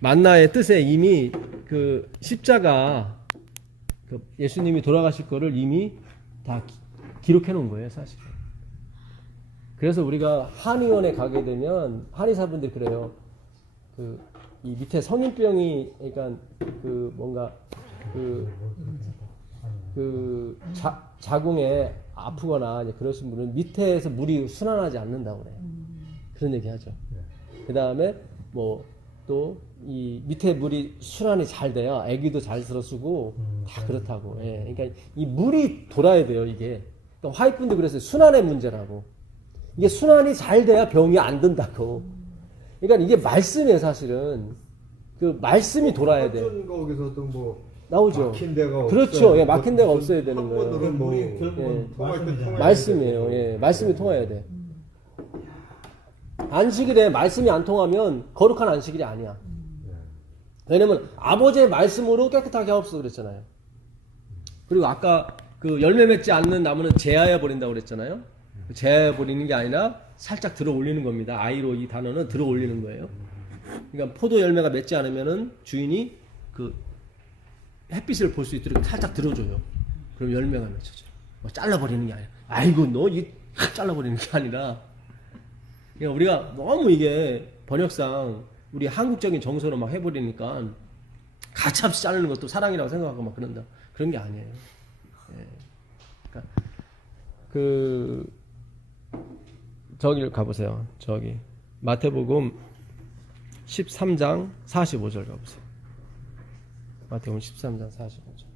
만나의 뜻에 이미 그 십자가 그 예수님이 돌아가실 거를 이미 다 기록해 놓은 거예요, 사실. 그래서 우리가 한의원에 가게 되면 한의사분들이 그래요. 이 밑에 성인병이 그러니까 그 뭔가 자궁에 아프거나 이제 그러신 분은 밑에서 물이 순환하지 않는다고 그래요. 그런 얘기 하죠. 그 다음에 뭐 또 이 밑에 물이 순환이 잘 돼야 아기도 잘 들어쓰고 다 그렇다고. 예. 그러니까 이 물이 돌아야 돼요, 이게. 그러니까 화이트분도 그랬어요. 순환의 문제라고. 이게 순환이 잘 돼야 병이 안 든다고. 그러니까 이게 말씀이에요, 사실은. 그 말씀이 돌아야 돼. 어떤 거기서도 뭐 나오죠. 막힌 데가 그렇죠. 없어요. 예, 막힌 데가 없어야 되는 거예요. 한번으로 뭐 물이 결국은 말씀이잖아요. 말씀이에요. 예, 말씀이 통해야 돼. 안식일에 말씀이 안 통하면 거룩한 안식일이 아니야. 왜냐면 아버지의 말씀으로 깨끗하게 하옵소서 그랬잖아요. 그리고 아까 그 열매 맺지 않는 나무는 제하여 버린다고 그랬잖아요. 제하여 버리는 게 아니라 살짝 들어 올리는 겁니다. 아이로 이 단어는 들어 올리는 거예요. 그러니까 포도 열매가 맺지 않으면은 주인이 그 햇빛을 볼 수 있도록 살짝 들어줘요. 그럼 열매가 맺혀져요. 잘라버리는 게 아니라, 아이고 너 이 잘라버리는 게 아니라. 그러니까 우리가 너무 이게 번역상 우리 한국적인 정서로 막 해버리니까 가차없이 자르는 것도 사랑이라고 생각하고 막 그런다. 그런 게 아니에요. 예. 그러니까 저기를 가보세요. 저기 마태복음 13장 45절 가보세요. 마태복음 13장 45절.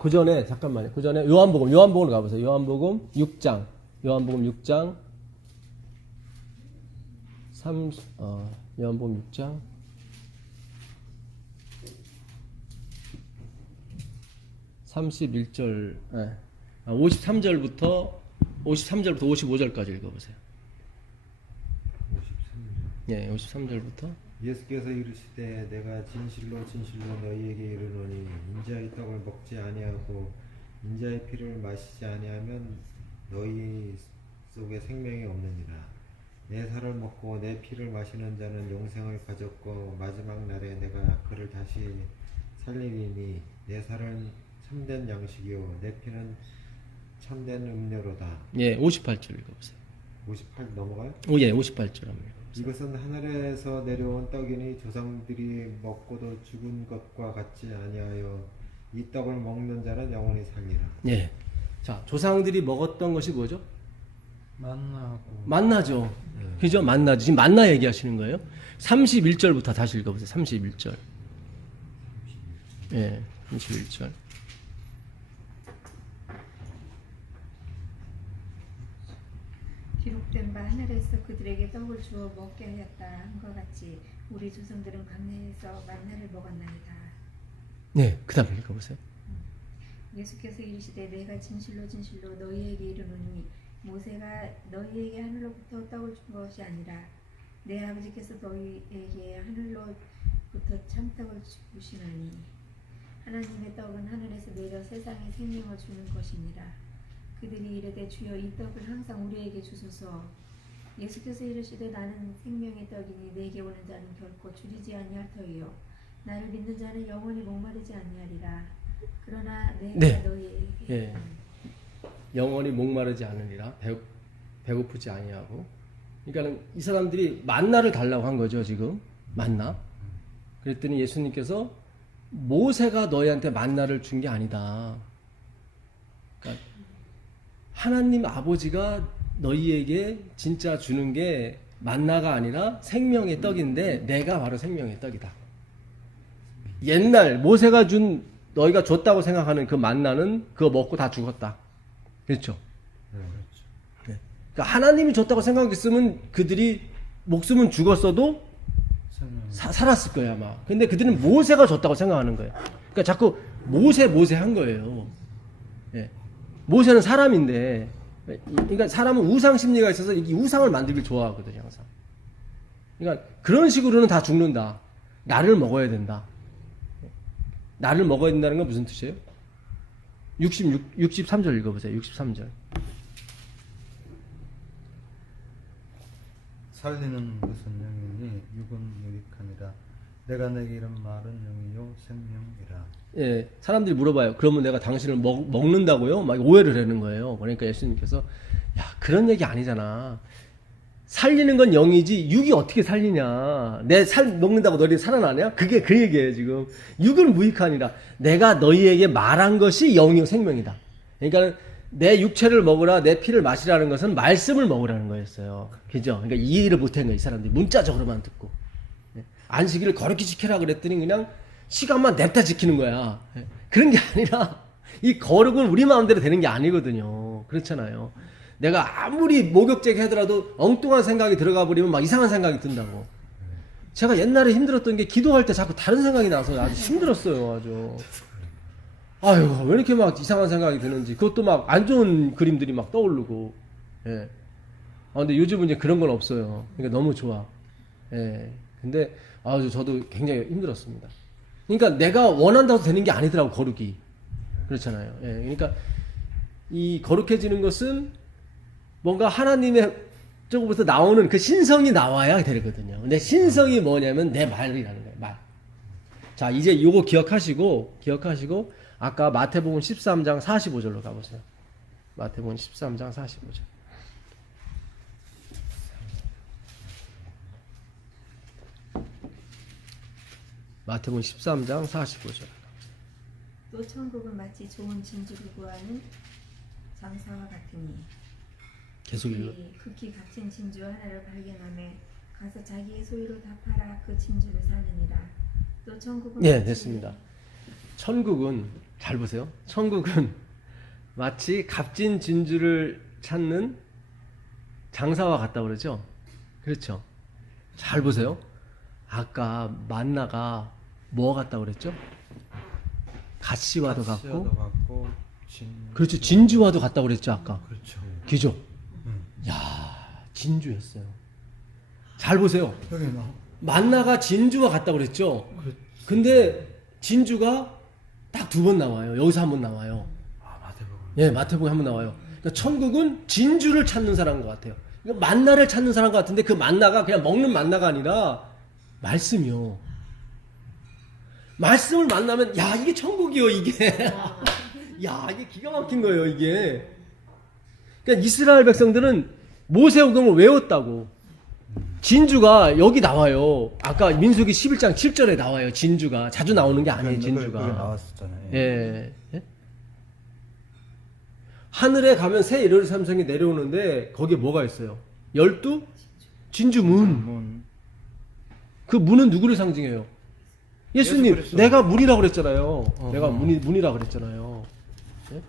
그 전에 잠깐만요. 그 전에 요한복음으로 가보세요. 요한복음 6장 31절, 53절부터 55절까지 읽어보세요. 53절. 예, 53절부터. 예수께서 이르시되 내가 진실로 진실로 너희에게 이르노니 인자의 떡을 먹지 아니하고 인자의 피를 마시지 아니하면 너희 속에 생명이 없느니라. 내 살을 먹고 내 피를 마시는 자는 영생을 가졌고 마지막 날에 내가 그를 다시 살리리니 내 살은 참된 양식이요 내 피는 참된 음료로다. 예, 58절 읽어보세요. 58 넘어가요? 예, 58절 한번 읽어보세요. 이것은 하늘에서 내려온 떡이니 조상들이 먹고도 죽은 것과 같지 아니하여 이 떡을 먹는 자는 영원히 살리라. 예. 자, 조상들이 먹었던 것이 뭐죠? 만나고 만나죠. 그죠? 만나죠. 지금 만나 얘기하시는 거예요. 31절부터 다시 읽어보세요. 31절. 예, 31절. 기록된 바 하늘에서 그들에게 떡을 주어 먹게 하였다 한것 같이 우리 조상들은 광야에서 만나를 먹었나이다. 네, 그 다음에 읽어보세요. 예수께서 이르시되 내가 진실로 진실로 너희에게 이르노니 모세가 너희에게 하늘로부터 떡을 준 것이 아니라 내 아버지께서 너희에게 하늘로부터 참떡을 주시나니 하나님의 떡은 하늘에서 내려 세상에 생명을 주는 것이니라. 그들이 이르되 주여 이 떡을 항상 우리에게 주소서. 예수께서 이르시되 나는 생명의 떡이니 내게 오는 자는 결코 줄이지 아니할 터이요 나를 믿는 자는 영원히 목마르지 아니하리라. 그러나 내가 네. 너희에게 예. 영원히 목마르지 않으리라. 배고프지 아니하고. 그러니까 이 사람들이 만나를 달라고 한 거죠, 지금. 만나. 그랬더니 예수님께서 모세가 너희한테 만나를 준 게 아니다. 그러니까 하나님 아버지가 너희에게 진짜 주는 게 만나가 아니라 생명의 떡인데 내가 바로 생명의 떡이다. 옛날 모세가 준 너희가 줬다고 생각하는 그 만나는 그거 먹고 다 죽었다. 그렇죠? 네. 그러니까 하나님이 줬다고 생각했으면 그들이 목숨은 죽었어도 살았을 거야 아마. 근데 그들은 모세가 줬다고 생각하는 거예요. 그러니까 자꾸 모세 한 거예요. 예. 모세는 사람인데, 그러니까 사람은 우상 심리가 있어서 이 우상을 만들길 좋아하거든요, 항상. 그러니까 그런 식으로는 다 죽는다. 나를 먹어야 된다. 나를 먹어야 된다는 건 무슨 뜻이에요? 63절 읽어보세요. 63절. 살리는 것은 영이니 육은 유익하니라. 내가 내게 이런 말은 영이요 생명이라. 예, 사람들이 물어봐요. 그러면 내가 당신을 먹는다고요? 막 오해를 하는 거예요. 그러니까 예수님께서 야, 그런 얘기 아니잖아. 살리는 건 영이지 육이 어떻게 살리냐. 내 먹는다고 너희들이 살아나냐? 그게 그 얘기예요, 지금. 육은 무익하니라. 내가 너희에게 말한 것이 영이요 생명이다. 그러니까 내 육체를 먹으라, 내 피를 마시라는 것은 말씀을 먹으라는 거였어요. 그죠? 그러니까 이해를 못한 거예요, 이 사람들이. 문자적으로만 듣고. 안식일을 거룩히 지켜라 그랬더니 그냥 시간만 냅다 지키는 거야. 그런 게 아니라 이 거룩은 우리 마음대로 되는 게 아니거든요. 그렇잖아요. 내가 아무리 목욕제게 하더라도 엉뚱한 생각이 들어가 버리면 막 이상한 생각이 든다고. 제가 옛날에 힘들었던 게 기도할 때 자꾸 다른 생각이 나서 아주 힘들었어요. 아주. 아유, 왜 이렇게 막 이상한 생각이 드는지. 그것도 막 안 좋은 그림들이 막 떠오르고. 예. 근데 요즘은 이제 그런 건 없어요. 그러니까 너무 좋아. 예. 근데 아주 저도 굉장히 힘들었습니다. 그러니까 내가 원한다고 되는 게 아니더라고, 거룩이. 그렇잖아요. 예. 그러니까 이 거룩해지는 것은 뭔가 하나님의 쪽으로부터 나오는 그 신성이 나와야 되거든요. 근데 신성이 뭐냐면 내 말이라는 거예요. 말. 자, 이제 요거 기억하시고 아까 마태복음 13장 45절로 가보세요. 마태복음 13장 45절. 마태복음 13장 45절. 또 천국은 마치 좋은 진주를 구하는 장사와 같으니 계속 읽어. 그들이 극히 값진 진주 하나를 발견하며 가서 자기의 소유를 다 팔아 그 진주를 사느니라. 또 천국은 네, 마치 됐습니다. 천국은 잘 보세요. 천국은 마치 값진 진주를 찾는 장사와 같다 그러죠. 그렇죠. 잘 보세요. 아까 만나가 뭐 같다 그랬죠? 가시와도 같고, 같고 그렇죠. 진주와도 같다 그랬죠 아까. 그렇죠. 기죠. 야, 진주였어요. 잘 보세요. 여기 나 만나가 진주와 같다 그랬죠. 근데 진주가 딱 2번 나와요. 여기서 한 번 나와요. 마태복음. 예, 마태복음에 한 번 나와요. 그러니까 천국은 진주를 찾는 사람인 것 같아요. 그러니까 만나를 찾는 사람 같은데 그 만나가 그냥 먹는 만나가 아니라 말씀이요. 말씀을 만나면 야 이게 천국이요 이게. 야 이게 기가 막힌 거예요 이게. 그러니까 이스라엘 백성들은 모세오경을 외웠다고. 진주가 여기 나와요. 아까 민수기 11장 7절에 나와요. 진주가 자주 나오는 게 아니에요. 진주가. 그게 나왔었잖아요. 예. 예? 하늘에 가면 새 예루살렘성이 내려오는데 거기에 뭐가 있어요? 12 진주문. 그 문은 누구를 상징해요? 예수님. 예수 그리스도. 내가 문이라고 그랬잖아요. 내가 문이라고 그랬잖아요. 예?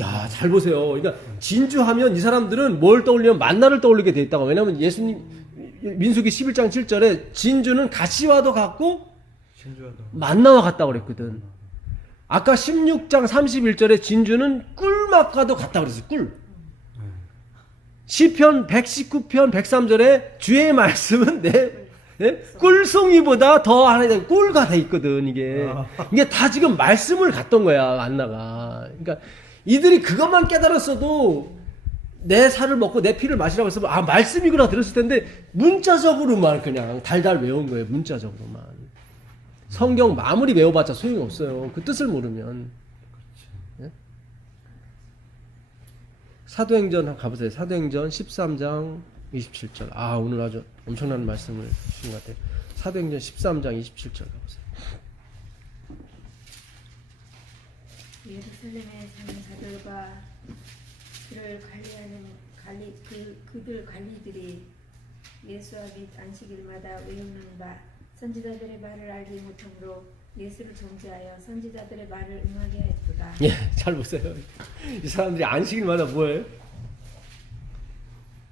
야, 잘 보세요. 그러니까 진주하면 이 사람들은 뭘 떠올리면 만나를 떠올리게 돼 있다고. 왜냐하면 예수님 민수기 11장 7절에 진주는 가시와도 같고 진주와도 만나와 같다고 그랬거든. 아까 16장 31절에 진주는 꿀맛과도 같다 그랬어요. 꿀. 시편 119편 103절에 주의 말씀은 내 꿀송이보다 더 하나 꿀가 돼 있거든. 이게 다 지금 말씀을 갖던 거야 만나가. 그러니까 이들이 그것만 깨달았어도 내 살을 먹고 내 피를 마시라고 했으면 아 말씀이구나 들었을 텐데 문자적으로만 그냥 달달 외운 거예요. 문자적으로만. 성경 마무리 외워봤자 소용이 없어요. 그 뜻을 모르면. 예? 사도행전 한번 가보세요. 사도행전 13장 27절. 아 오늘 아주 엄청난 말씀을 주신 것 같아요. 사도행전 13장 27절 가보세요. 예루살렘에 사는 자들과 그를 관리하는 그들 관리들이 예수와 및 안식일마다 외우는 바 선지자들의 말을 알지 못함으로 예수를 정죄하여 선지자들의 말을 응하게 했도다. 예, 잘 보세요. 이 사람들이 안식일마다 뭐예요?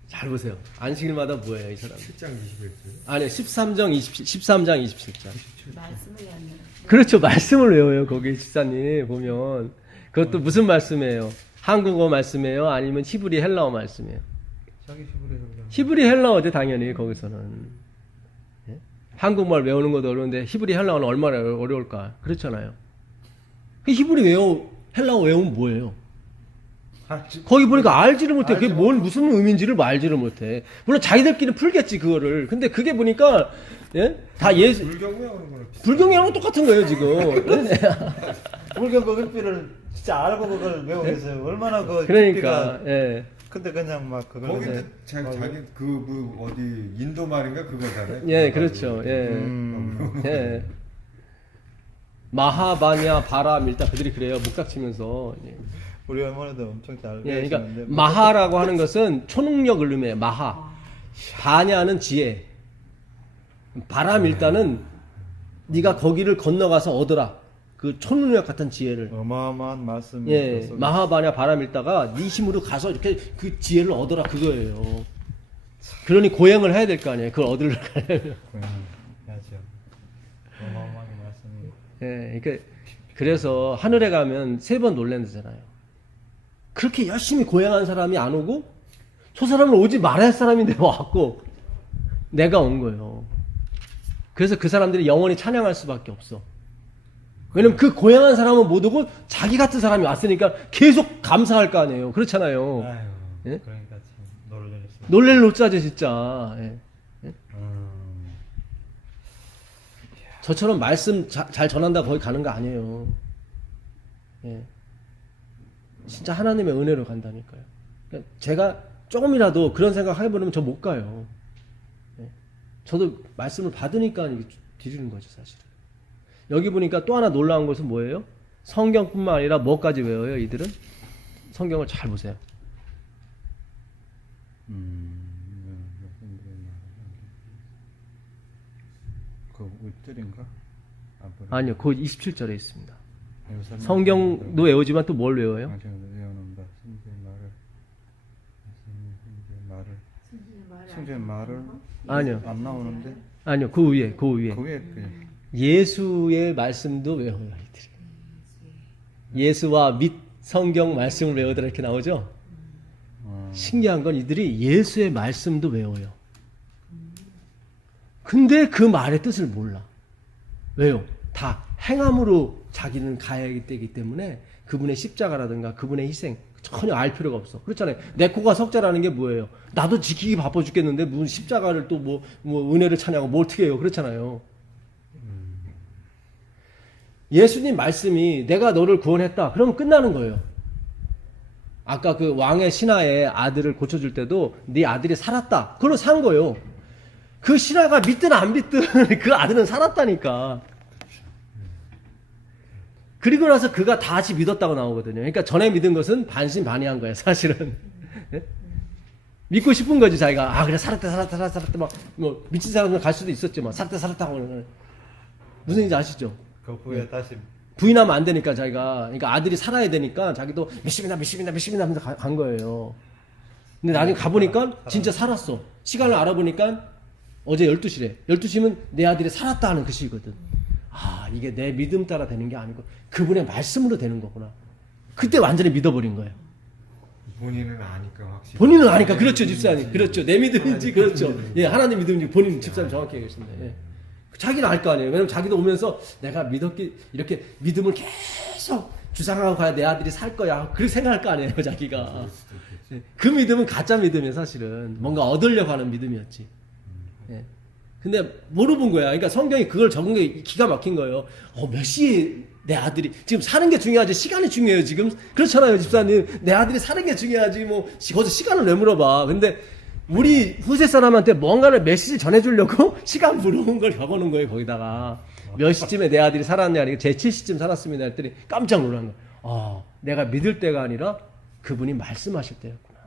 잘 보세요. 안식일마다 뭐예요, 이 사람들? 7장 21절. 아니, 13장 27절. 말씀을 외우는. 그렇죠. 말씀을 외워요. 거기 집사님 보면. 그것도 무슨 말씀이에요? 한국어 말씀이에요? 아니면 히브리 헬라어 말씀이에요? 자기 히브리어로 히브리 헬라어죠, 당연히 거기서는. 예? 한국말 외우는 것도 어려운데 히브리 헬라어는 얼마나 어려울까? 그렇잖아요. 그 히브리 헬라어 외우면 뭐예요? 거기 보니까 알지를 못해. 그게 무슨 의미인지를 알지를 못해. 물론 자기들끼리 풀겠지, 그거를. 근데 그게 보니까, 예? 다 불경이야 그런 거는. 불경이랑 똑같은 거예요, 지금. 불경 그 글귀를 진짜 알고 그걸 외우겠어요. 얼마나 그 그러니까, 깊이가- 예. 근데 그냥 막 그걸 거기도 네. 자기 어디 인도 말인가 그거잖아요. 예, 그렇죠. 예. 예. 마하바냐, 바람, 일단 그들이 그래요. 목닥 치면서. 예. 우리 어머니도 엄청 잘 예, 외우시는데 그러니까 마하라고 하는 것은 초능력을 의미해요. 마하. 바냐는 지혜. 바람 일단은 네가 거기를 건너가서 얻어라. 그 초능력 같은 지혜를. 어마어마한 말씀이 예, 있어서 마하바냐 바람 일다가 네 힘으로 가서 이렇게 그 지혜를 얻어라 그거예요. 그러니 고행을 해야 될 거 아니에요. 그걸 얻으려고 하려면. 해야죠. 어마어마하게 말씀이 예, 그러니까 그래서 하늘에 가면 3번 놀란다잖아요. 그렇게 열심히 고행한 사람이 안 오고 저 사람은 오지 말아야 할 사람인데 왔고 내가 온 거예요. 그래서 그 사람들이 영원히 찬양할 수밖에 없어. 왜냐면 그 고행한 사람은 못 오고 자기 같은 사람이 왔으니까 계속 감사할 거 아니에요. 그렇잖아요. 아유 예? 그러니까 참 놀라셨어요. 놀랄 노짜죠 진짜. 예. 음. 이야, 저처럼 말씀 잘 전한다 거기 가는 거 아니에요. 예. 진짜 하나님의 은혜로 간다니까요. 그러니까 제가 조금이라도 그런 생각 해보면 저 못 가요. 예. 저도 말씀을 받으니까 이게 드리는 거죠, 사실은. 여기 보니까 또 하나 놀라운 것은 뭐예요? 성경뿐만 아니라 뭐까지 외워요, 이들은? 성경을 잘 보세요. 그 윗들인가? 아니요, 그 27절에 있습니다. 성경도 외우지만 또 뭘 외워요? 외우는다. 성경의 말을 아니요. 안 나오는데 아니요, 그 위에. 그 위에 예수의 말씀도 외워요, 이들이. 예수와 및 성경 말씀을 외우더라 이렇게 나오죠? 신기한 건 이들이 예수의 말씀도 외워요. 근데 그 말의 뜻을 몰라. 왜요? 다 행함으로 자기는 가야 되기 때문에 그분의 십자가라든가 그분의 희생 전혀 알 필요가 없어. 그렇잖아요. 내 코가 석자라는 게 뭐예요? 나도 지키기 바빠 죽겠는데 무슨 십자가를 또 뭐 은혜를 차냐고 뭘 어떻게 해요? 그렇잖아요. 예수님 말씀이 내가 너를 구원했다. 그러면 끝나는 거예요. 아까 그 왕의 신하의 아들을 고쳐줄 때도 네 아들이 살았다. 그걸로 산 거예요. 그 신하가 믿든 안 믿든 그 아들은 살았다니까. 그리고 나서 그가 다시 믿었다고 나오거든요. 그러니까 전에 믿은 것은 반신반의한 거예요, 사실은. 예? 믿고 싶은 거지, 자기가. 아, 그래, 살았다. 뭐, 미친 사람은 갈 수도 있었지, 뭐. 살았다고. 무슨 얘기인지 아시죠? 그 후에 다시 부인하면 안 되니까, 자기가. 그러니까 아들이 살아야 되니까 자기도 믿습니다 하면서 간 거예요. 근데 나중에 가보니까 진짜 살았어. 시간을 알아보니까 어제 12시래. 12시면 내 아들이 살았다 하는 그 시거든. 아, 이게 내 믿음 따라 되는 게 아니고 그분의 말씀으로 되는 거구나. 그때 완전히 믿어버린 거예요. 본인은 아니까 확실히. 본인은 아니까. 그렇죠, 집사님. 그렇죠. 내 믿음인지, 그렇죠. 예, 하나님 믿음인지 본인 집사님 정확히 얘기하셨습니다. 예. 자기는 알 거 아니에요. 왜냐면 자기도 오면서 내가 이렇게 믿음을 계속 주장하고 가야 내 아들이 살 거야. 그렇게 생각할 거 아니에요, 자기가. 예. 그 믿음은 가짜 믿음이에요, 사실은. 뭔가 얻으려고 하는 믿음이었지. 예. 근데 물어본 거야. 그러니까 성경이 그걸 적은 게 기가 막힌 거예요. 몇 시에 내 아들이 지금 사는 게 중요하지 시간이 중요해요. 지금 그렇잖아요, 집사님. 내 아들이 사는 게 중요하지 뭐 거기서 시간을 왜 물어봐. 근데 우리 후세 사람한테 뭔가를 메시지 전해주려고 시간 물어본 걸 적어놓은 거예요. 거기다가 몇 시쯤에 내 아들이 살았냐, 제 7시쯤 살았습니다 했더니 깜짝 놀란 거예요. 아, 내가 믿을 때가 아니라 그분이 말씀하실 때였구나.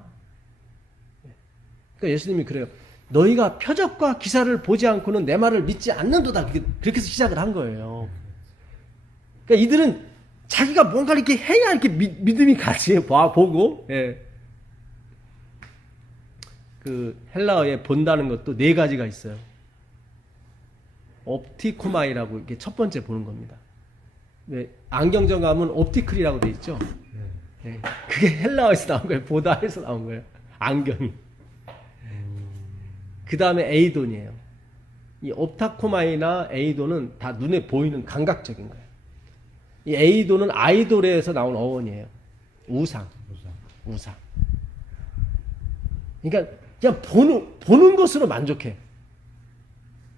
그러니까 예수님이 그래요. 너희가 표적과 기사를 보지 않고는 내 말을 믿지 않는도다. 그렇게 해서 시작을 한 거예요. 그러니까 이들은 자기가 뭔가 이렇게 해야 이렇게 믿음이 같이 보고, 예. 그 헬라어에 본다는 것도 네 가지가 있어요. 옵티코마이라고 이렇게 첫 번째 보는 겁니다. 네, 안경점 가면 옵티클이라고 돼 있죠. 네, 그게 헬라어에서 나온 거예요. 보다에서 나온 거예요. 안경이. 그 다음에 에이돈이에요. 이 옵타코마이나 에이돈은 다 눈에 보이는 감각적인 거예요. 이 에이돈은 아이돌에서 나온 어원이에요. 우상. 그러니까 그냥 보는 것으로 만족해.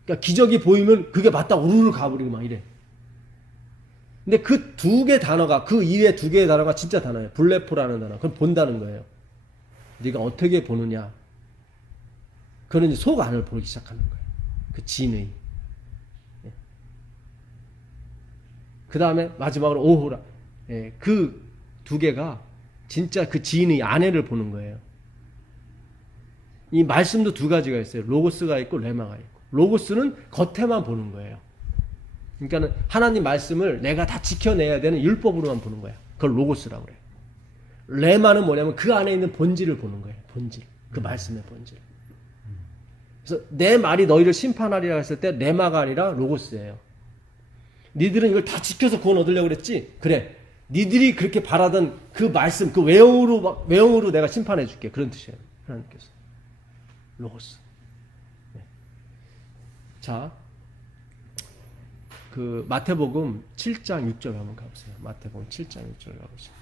그러니까 기적이 보이면 그게 맞다 우르르 가버리고 막 이래. 근데 그 두 개 단어가, 그 이외에 두 개의 단어가 진짜 단어예요. 블레포라는 단어. 그건 본다는 거예요. 네가 어떻게 보느냐. 그는 이제 속 안을 보기 시작하는 거예요. 그 진의. 예. 그 다음에 마지막으로 오호라. 예. 그 두 개가 진짜 그 진의 안에를 보는 거예요. 이 말씀도 두 가지가 있어요. 로고스가 있고 레마가 있고. 로고스는 겉에만 보는 거예요. 그러니까 하나님 말씀을 내가 다 지켜내야 되는 율법으로만 보는 거야. 그걸 로고스라고 그래요. 레마는 뭐냐면 그 안에 있는 본질을 보는 거예요. 본질. 그 말씀의 본질. 그래서 내 말이 너희를 심판하리라 했을 때 레마가 아니라 로고스예요. 니들은 이걸 다 지켜서 구원 얻으려고 그랬지? 그래. 니들이 그렇게 바라던 그 말씀, 그 외형으로 내가 심판해 줄게. 그런 뜻이에요. 하나님께서. 로고스. 네. 자, 그 마태복음 7장 6절 한번 가보세요. 마태복음 7장 6절 가보세요.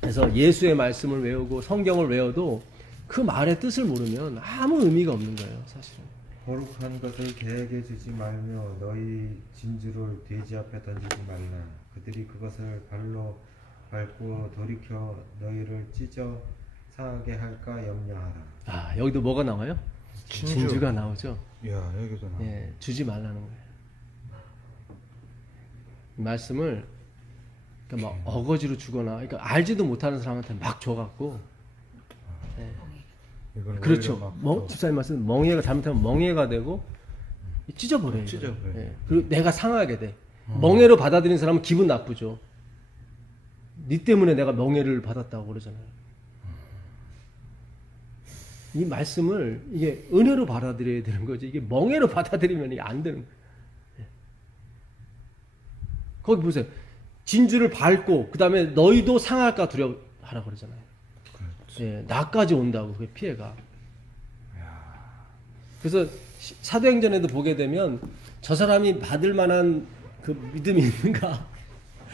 그래서 예수의 말씀을 외우고 성경을 외워도 그 말의 뜻을 모르면 아무 의미가 없는 거예요, 사실은. 거룩한 것을 개에게 주지 말며 너희 진주를 돼지 앞에 던지지 말라. 그들이 그것을 발로 밟고 돌이켜 너희를 찢어 상하게 할까 염려하라. 아, 여기도 뭐가 나와요? 진주가 나오죠. 야, 여기도 나. 예, 주지 말라는 거예요. 이 말씀을 그러니까 막 어거지로 주거나, 그러니까 알지도 못하는 사람한테 막 줘갖고, 이건 그렇죠. 오히려 막 또- 집사님 말씀 멍해가 잘못하면 멍해가 되고 찢어버려요. 찢어버려요. 예. 그리고 내가 상하게 돼. 멍해로 받아들이는 사람은 기분 나쁘죠. 네 때문에 내가 멍해를 받았다고 그러잖아요. 이 말씀을 이게 은혜로 받아들여야 되는 거지. 이게 멍해로 받아들이면 이게 안 되는 거예요. 예. 거기 보세요. 진주를 밟고 그 다음에 너희도 상할까 두려워하라 그러잖아요. 예, 나까지 온다고 그게 피해가. 그래서 사도행전에도 보게 되면 저 사람이 받을 만한 그 믿음이 있는가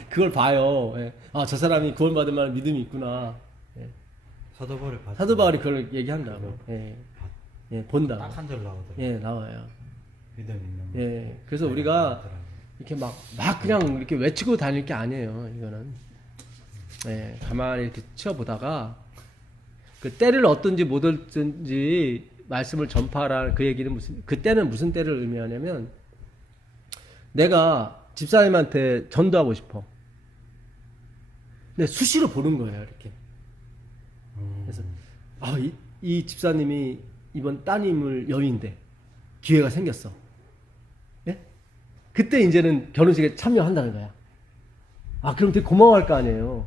그걸 봐요. 예. 아, 저 사람이 구원받을 만한 믿음이 있구나. 예. 사도 바울이 사도 바울이 그걸 얘기한다고. 예. 예, 본다고. 딱한 절 나오더라고요. 예, 나와요. 믿음 있는 예, 그래서 우리가 이렇게 막 그냥 이렇게 외치고 다닐 게 아니에요. 이거는. 예, 가만히 이렇게 치어보다가 그 때를 어떤지 못 얻든지 말씀을 전파하라는 그 얘기는 그때는 무슨 때를 의미하냐면 내가 집사님한테 전도하고 싶어. 근데 수시로 보는 거예요, 이렇게. 그래서 이 집사님이 이번 따님을 여인데 기회가 생겼어. 예? 그때 이제는 결혼식에 참여한다는 거야. 아, 그럼 되게 고마워할 거 아니에요.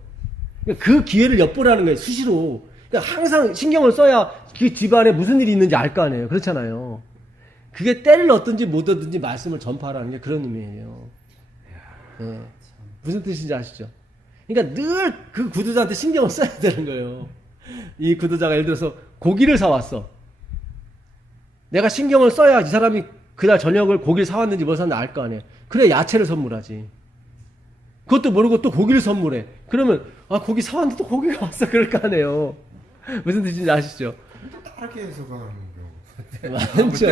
그러니까 그 기회를 엿보라는 거예요, 수시로. 그러니까 항상 신경을 써야 그 집안에 무슨 일이 있는지 알 거 아니에요. 그렇잖아요. 그게 때를 얻든지 못 얻든지 말씀을 전파하라는 게 그런 의미예요. 예. 무슨 뜻인지 아시죠? 그러니까 늘 그 구두자한테 신경을 써야 되는 거예요. 이 구두자가 예를 들어서 고기를 사왔어. 내가 신경을 써야 이 사람이 그날 저녁을 고기를 사왔는지 뭘 샀는지 알 거 아니에요. 그래 야채를 선물하지. 그것도 모르고 또 고기를 선물해. 그러면 아, 고기 사왔는데 또 고기가 왔어. 그럴 거 아니에요. 무슨 뜻인지 아시죠? 다르게 해석하는 경우. 많죠.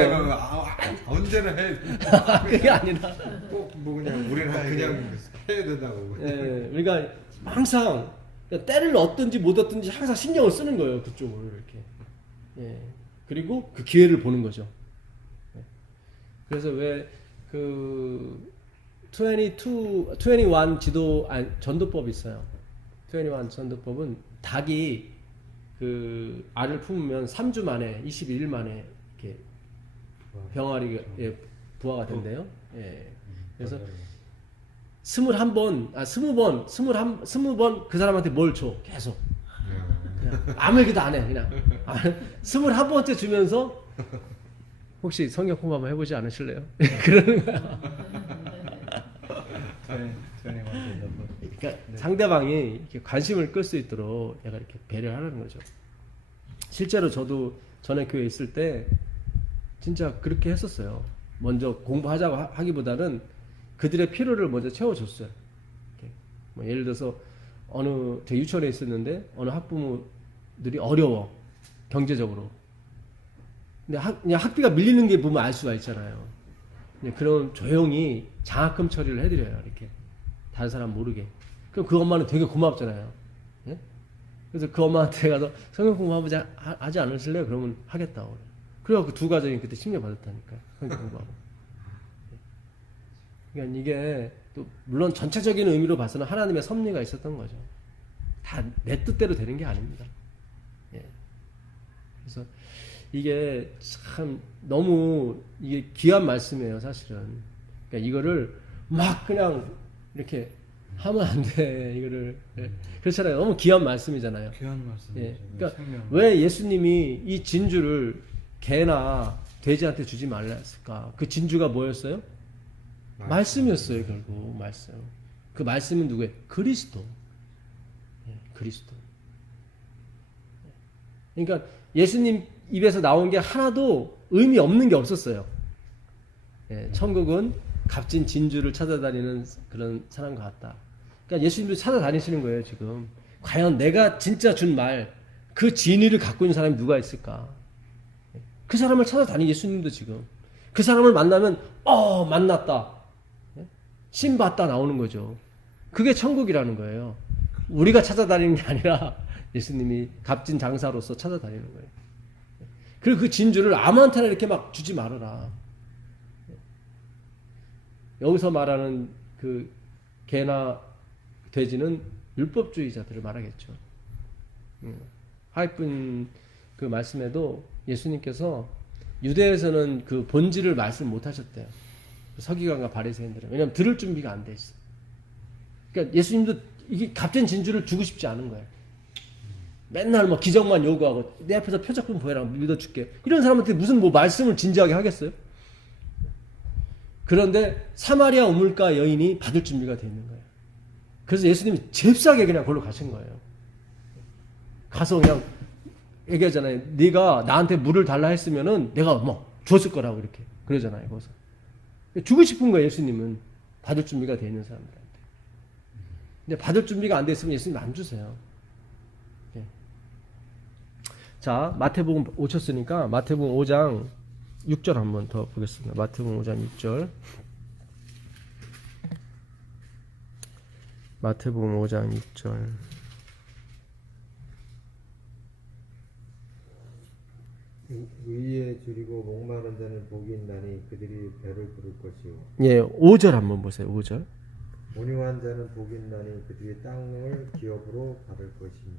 언제나 해. 그게 아니라. 꼭뭐 그냥 우리는 그냥 해야 된다고. 예, 그러니까 항상 때를 얻든지 못 얻든지 항상 신경을 쓰는 거예요. 그쪽을 이렇게. 예. 그리고 그 기회를 보는 거죠. 예. 그래서 왜 그 21 지도 전도법이 있어요. 21 전도법은 닭이 그 알을 품으면 3주 만에 21일 만에 이렇게 병아리가 부화가 된대요. 예. 그래서 20번 그 사람한테 뭘 줘. 계속. 그냥 아무 얘기도 안 해. 그냥 21번째 주면서 혹시 성경 공부 한번 해보지 않으실래요? 그러는 거야. 그러니까 상대방이 이렇게 관심을 끌 수 있도록 내가 이렇게 배려하는 거죠. 실제로 저도 전에 교회에 있을 때 진짜 그렇게 했었어요. 먼저 공부하자고 하기보다는 그들의 필요를 먼저 채워줬어요. 이렇게. 뭐 예를 들어서 제가 유치원에 있었는데 어느 학부모들이 어려워 경제적으로. 근데 그냥 학비가 밀리는 게 보면 알 수가 있잖아요. 그럼 조용히 장학금 처리를 해드려요. 이렇게 다른 사람 모르게. 그럼 그 엄마는 되게 고맙잖아요. 예? 그래서 그 엄마한테 가서 성경 공부 하지 않으실래요? 그러면 하겠다고. 그래갖고 두 가정이 그때 심려 받았다니까요. 성경 공부하고. 그러니까 이게 또 물론 전체적인 의미로 봐서는 하나님의 섭리가 있었던 거죠. 다 내 뜻대로 되는 게 아닙니다. 예. 그래서 이게 참 너무 이게 귀한 말씀이에요, 사실은. 그러니까 이거를 막 그냥 이렇게 하면 안 돼. 이거를. 예. 그렇잖아요. 너무 귀한 말씀이잖아요. 귀한 말씀이죠. 예. 그러니까 생명. 왜 예수님이 이 진주를 개나 돼지한테 주지 말랬을까? 그 진주가 뭐였어요? 말씀이었어요, 결국. 말씀. 그 말씀은 누구예요? 그리스도. 예, 그리스도. 그러니까 예수님 입에서 나온 게 하나도 의미 없는 게 없었어요. 예, 천국은 값진 진주를 찾아다니는 그런 사람과 같다. 그러니까 예수님도 찾아다니시는 거예요, 지금. 과연 내가 진짜 준 말, 그 진리를 갖고 있는 사람이 누가 있을까? 그 사람을 찾아다니 예수님도 지금 그 사람을 만나면 만났다, 신 봤다 나오는 거죠. 그게 천국이라는 거예요. 우리가 찾아다니는 게 아니라 예수님이 값진 장사로서 찾아다니는 거예요. 그리고 그 진주를 아무한테나 이렇게 막 주지 말아라. 여기서 말하는 그 개나 돼지는 율법주의자들을 말하겠죠. 하이픈 그 말씀에도 예수님께서 유대에서는 그 본질을 말씀 못 하셨대요. 서기관과 바리새인들은. 왜냐하면 들을 준비가 안 돼 있어. 그러니까 예수님도 이게 값진 진주를 주고 싶지 않은 거예요. 맨날 뭐 기적만 요구하고 내 앞에서 표적 좀 보여라, 믿어줄게. 이런 사람한테 무슨 뭐 말씀을 진지하게 하겠어요? 그런데 사마리아 우물가 여인이 받을 준비가 되어 있는 거예요. 그래서 예수님이 잽싸게 그냥 걸로 가신 거예요. 가서 그냥 얘기하잖아요. 네가 나한테 물을 달라 했으면은 내가 뭐 줬을 거라고 이렇게 그러잖아요. 거기서 주고 싶은 거예요. 예수님은 받을 준비가 되어 있는 사람들한테. 근데 받을 준비가 안 돼 있으면 예수님 안 주세요. 네. 자, 마태복음 오셨으니까 마태복음 5장 6절 한번 더 보겠습니다. 마태복음 5장 6절. 마태복음 5장 6절. 의에 줄이고 목마른 자는 복이 있나니 그들이 배를 부를 것이요. 예, 5절 한번 보세요. 5절. 온유한 자는 복이 있나니 그들이 땅을 기업으로 받을 것이며.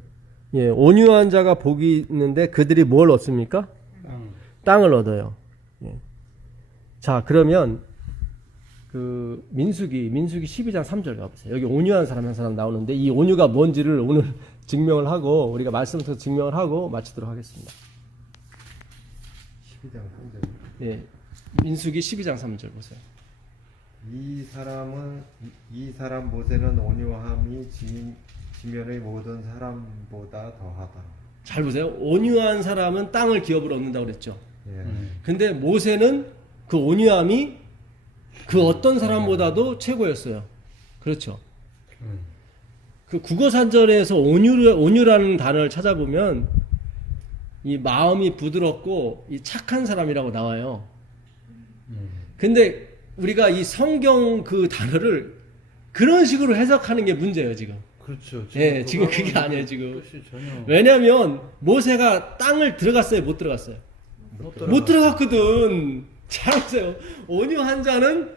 예, 온유한 자가 복이 있는데 그들이 뭘 얻습니까? 땅을 얻어요. 예. 자, 그러면 그 민수기 12장 3절 가보세요. 여기 온유한 사람 한 사람 나오는데 이 온유가 뭔지를 오늘 증명을 하고 우리가 말씀을 통해서 증명을 하고 마치도록 하겠습니다. 12장 3절. 예, 민수기 12장 3절 보세요. 이 사람 모세는 온유함이 지면의 모든 사람보다 더하다. 잘 보세요. 온유한 사람은 땅을 기업으로 얻는다고 그랬죠. 예. 근데 모세는 그 온유함이 그 어떤 사람보다도 최고였어요. 그렇죠. 그 국어산절에서 온유라는 단어를 찾아보면 이 마음이 부드럽고 이 착한 사람이라고 나와요. 근데 우리가 이 성경 그 단어를 그런 식으로 해석하는 게 문제예요, 지금. 그렇죠. 예, 지금 그게 아니에요, 지금. 뜻이 전혀 왜냐면 모세가 땅을 들어갔어요, 못 들어갔어요? 못 들어갔거든. 잘 보세요. 온유한 자는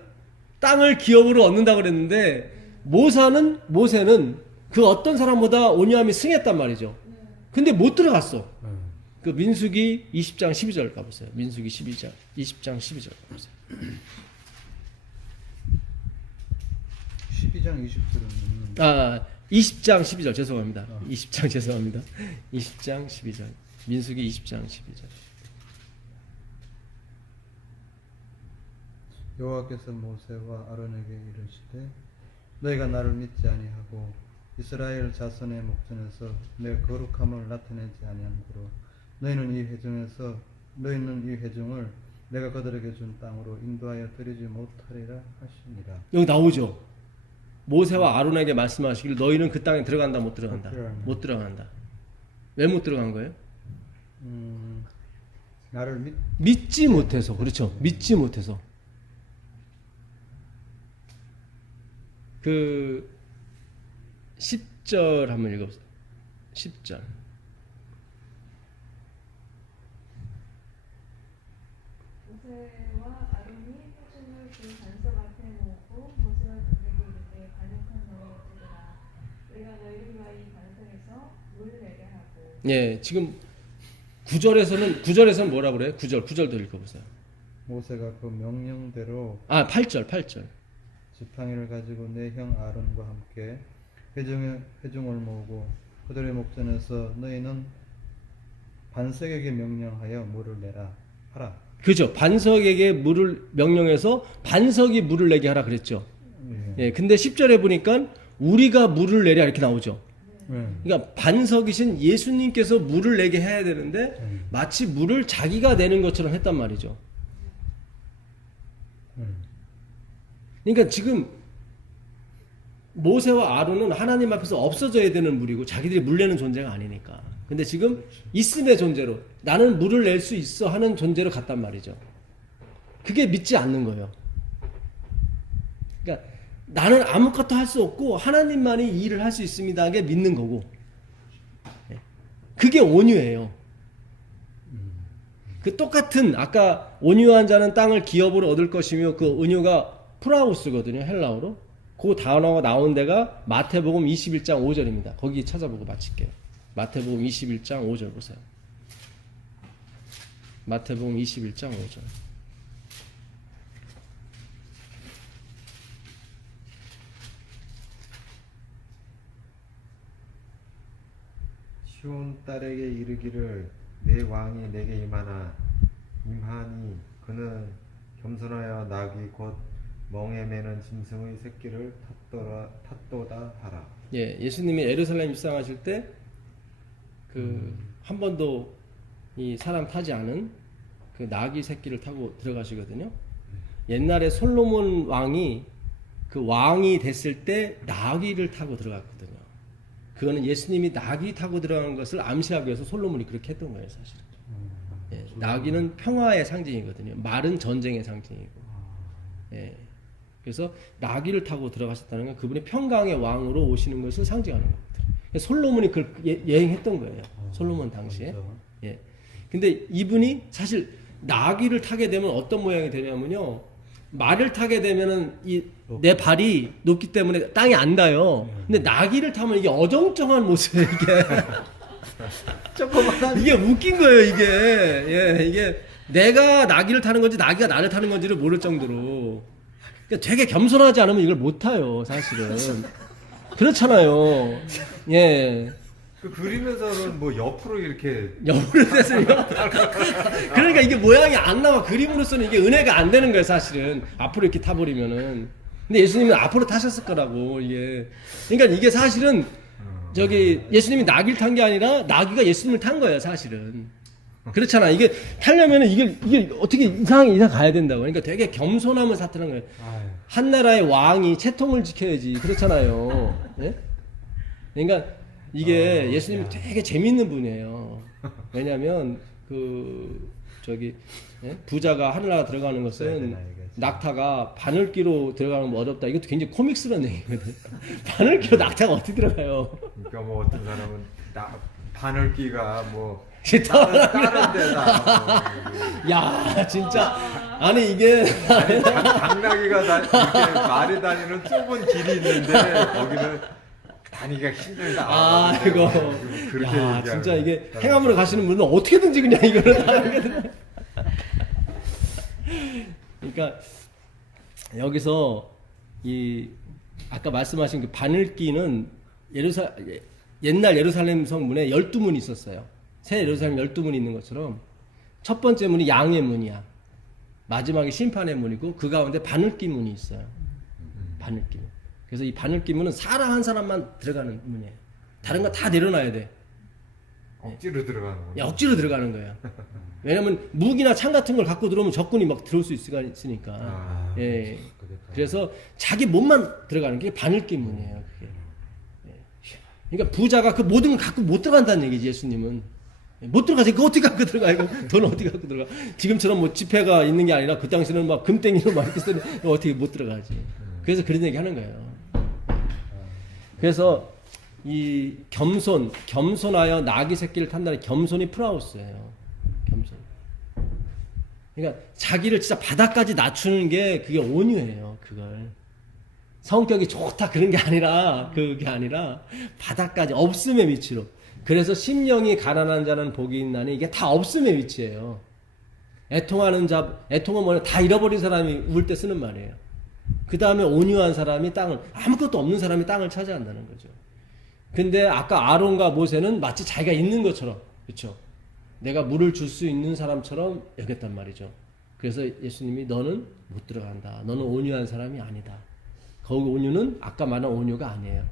땅을 기업으로 얻는다고 그랬는데 모세는 그 어떤 사람보다 온유함이 승했단 말이죠. 근데 못 들어갔어. 그 민수기 20장 12절 가보세요. 민수기 20장 12절 가보세요. 12장 20절은 20장 12절 죄송합니다. 20장 죄송합니다. 20장 12절. 민수기 20장 12절. 여호와께서 모세와 아론에게 이르시되 너희가 나를 믿지 아니하고 이스라엘 자손의 목전에서 내 거룩함을 나타내지 아니하므로 너희는 이 회중을 내가 그들에게 준 땅으로 인도하여 드리지 못하리라 하시니라. 여기 나오죠. 모세와 아론에게 말씀하시길 너희는 그 땅에 들어간다 못 들어간다. 못 들어간다. 왜 못 들어간 거예요? 나를 믿지 못해서. 그렇죠. 믿지 못해서. 그 10절 한번 읽어보세요. 10절. 모세와 아론이 회중을 그 반석 앞에 모으고 모세와 그들에게 이르되 반역한 너희들아 우리가 너희를 위하여 이 반석에서 물을 내게 하고. 예, 지금 9절에서는 뭐라 그래요? 9절도 읽어보세요. 모세가 그 명령대로 8절. 지팡이를 가지고 내 형 아론과 함께 회중을 모으고 그들의 목전에서 너희는 반석에게 명령하여 물을 내라 하라. 그죠. 반석에게 물을 명령해서 반석이 물을 내게 하라 그랬죠. 예, 근데 10절에 보니까 우리가 물을 내랴 이렇게 나오죠. 그러니까 반석이신 예수님께서 물을 내게 해야 되는데 마치 물을 자기가 내는 것처럼 했단 말이죠. 그러니까 지금 모세와 아론은 하나님 앞에서 없어져야 되는 물이고 자기들이 물 내는 존재가 아니니까. 근데 지금 있음의 존재로 나는 물을 낼 수 있어 하는 존재로 갔단 말이죠. 그게 믿지 않는 거예요. 그러니까 나는 아무것도 할 수 없고 하나님만이 이 일을 할 수 있습니다. 게 믿는 거고. 그게 온유예요. 그 똑같은 아까 온유한 자는 땅을 기업으로 얻을 것이며 그 온유가 프라우스거든요. 헬라어로. 그 단어가 나온 데가 마태복음 21장 5절입니다. 거기 찾아보고 마칠게요. 마태복음 21장 5절 보세요. 마태복음 21장 5절. 시온 딸에게 이르기를 내 왕이 내게 임하니 그는 겸손하여 낙이 곧 멍에 매는 짐승의 새끼를 탔도다 하라. 예, 예수님이 예루살렘 입성하실 때 한 번도 이 사람 타지 않은 그 나귀 새끼를 타고 들어가시거든요. 옛날에 솔로몬 왕이 그 왕이 됐을 때 나귀를 타고 들어갔거든요. 그거는 예수님이 나귀 타고 들어가는 것을 암시하기 위해서 솔로몬이 그렇게 했던 거예요, 사실은. 예, 나귀는 평화의 상징이거든요. 말은 전쟁의 상징이고. 예, 그래서 나귀를 타고 들어가셨다는 건 그분이 평강의 왕으로 오시는 것을 상징하는 겁니다. 솔로몬이 그걸 예행했던 거예요. 솔로몬 당시에. 예. 근데 이분이 사실 나귀를 타게 되면 어떤 모양이 되냐면요. 말을 타게 되면은 내 발이 높기 때문에 땅에 안 닿아요. 근데 나귀를 타면 이게 어정쩡한 모습이에요, 이게. 조그만한 이게 웃긴 거예요, 이게. 예, 이게 내가 나귀를 타는 건지 나귀가 나를 타는 건지를 모를 정도로. 그러니까 되게 겸손하지 않으면 이걸 못 타요, 사실은. 그렇잖아요. 예. 그 그리면서는 뭐 옆으로 이렇게 옆으로 됐어요. 그러니까 이게 모양이 안 나와. 그림으로서는 이게 은혜가 안 되는 거예요, 사실은. 앞으로 이렇게 타버리면은. 근데 예수님은 앞으로 타셨을 거라고, 이게. 그러니까 이게 사실은, 예수님이 나귀를 탄 게 아니라, 나귀가 예수님을 탄 거예요, 사실은. 그렇잖아. 이게 타려면은 이게 어떻게 이상 가야 된다고. 그러니까 되게 겸손함을 사트는 거예요. 한 나라의 왕이 채통을 지켜야지. 그렇잖아요. 예? 그러니까 이게 예수님이 되게 재밌는 분이에요. 왜냐면 예? 부자가 하늘나라 들어가는 것은 낙타가 바늘기로 들어가는 거 어렵다. 이것도 굉장히 코믹스러운 얘기거든. 바늘기로 낙타가 어떻게 들어가요? 그러니까 뭐 어떤 사람은 바늘기가 뭐 다른 데다 야, 진짜. 아니, 이게. 당나귀가 이렇게 말이 다니는 좁은 길이 있는데 거기는 다니기가 힘들다. 아이고. 그렇게 야, 얘기하는 진짜 이게 거야. 행함으로 가시는 분은 어떻게든지 그냥 이거를 다 하거든요. 그러니까 여기서 아까 말씀하신 그 바늘기는 옛날 예루살렘 성문에 12문이 있었어요. 새 예루살렘 12문이 있는 것처럼 첫 번째 문이 양의 문이야. 마지막에 심판의 문이고 그 가운데 바늘기 문이 있어요. 바늘기 문. 그래서 이 바늘기 문은 사람 한 사람만 들어가는 문이에요. 다른 거 다 내려놔야 돼. 억지로 들어가는 거야. 억지로 들어가는 거야. 왜냐면 무기나 창 같은 걸 갖고 들어오면 적군이 막 들어올 수 있으니까. 예. 그래서 자기 몸만 들어가는 게 바늘기 문이에요. 그게. 예. 그러니까 부자가 그 모든 걸 갖고 못 들어간다는 얘기지, 예수님은. 못 들어가지. 그거 어떻게 갖고 들어가? 이거 돈 어떻게 갖고 들어가? 지금처럼 뭐 지폐가 있는 게 아니라 그 당시에는 막 금땡이로 막 이렇게 쓰는 어떻게 못 들어가지. 그래서 그런 얘기 하는 거예요. 그래서 이 겸손하여 나귀 새끼를 탄다는 겸손이 프라우스예요. 겸손. 그러니까 자기를 진짜 바닥까지 낮추는 게 그게 온유예요. 그걸. 성격이 좋다 그런 게 아니라 그게 아니라 바닥까지 없음의 위치로. 그래서 심령이 가난한 자는 복이 있나니 이게 다 없음의 위치예요. 애통은 뭐냐 다 잃어버린 사람이 울 때 쓰는 말이에요. 그 다음에 온유한 사람이 아무것도 없는 사람이 땅을 차지한다는 거죠. 근데 아까 아론과 모세는 마치 자기가 있는 것처럼, 그렇죠? 내가 물을 줄 수 있는 사람처럼 여겼단 말이죠. 그래서 예수님이 너는 못 들어간다. 너는 온유한 사람이 아니다. 거기 온유는 아까 말한 온유가 아니에요.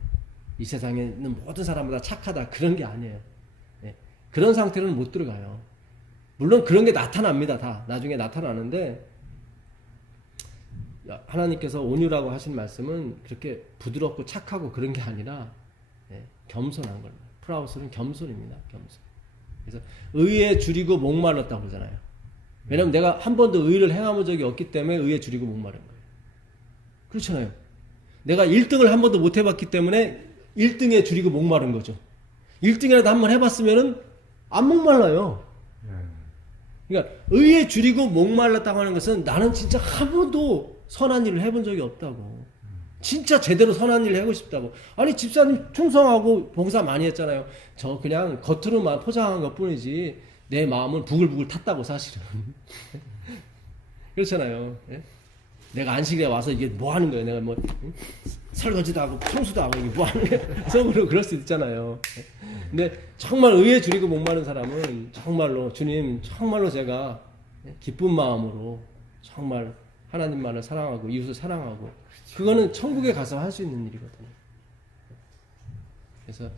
이 세상에 있는 모든 사람보다 착하다. 그런 게 아니에요. 네. 그런 상태로는 못 들어가요. 물론 그런 게 나타납니다. 다. 나중에 나타나는데 하나님께서 온유라고 하신 말씀은 그렇게 부드럽고 착하고 그런 게 아니라 겸손한 걸. 프라우스는 겸손입니다. 겸손. 그래서 의에 줄이고 목말랐다고 그러잖아요. 왜냐면 내가 한 번도 의를 행한 적이 없기 때문에 의에 줄이고 목마른 거예요. 그렇잖아요. 내가 1등을 한 번도 못 해봤기 때문에 1등에 줄이고 목마른 거죠. 1등이라도 한 번 해봤으면은 안 목말라요. 그러니까 의에 줄이고 목말랐다고 하는 것은 나는 진짜 한 번도 선한 일을 해본 적이 없다고. 진짜 제대로 선한 일을 하고 싶다고. 아니 집사님 충성하고 봉사 많이 했잖아요. 저 그냥 겉으로만 포장한 것 뿐이지 내 마음은 부글부글 탔다고 사실은. 그렇잖아요. 예? 내가 안식일에 와서 이게 뭐 하는 거예요? 내가 뭐 설거지도 하고 청소도 하고 이게 뭐 하는 거예요? 속으로 그럴 수 있잖아요. 근데 정말 의에 줄이고 목마른 사람은 정말로 주님 정말로 제가 기쁜 마음으로 정말 하나님만을 사랑하고 이웃을 사랑하고 그거는 천국에 가서 할 수 있는 일이거든요. 그래서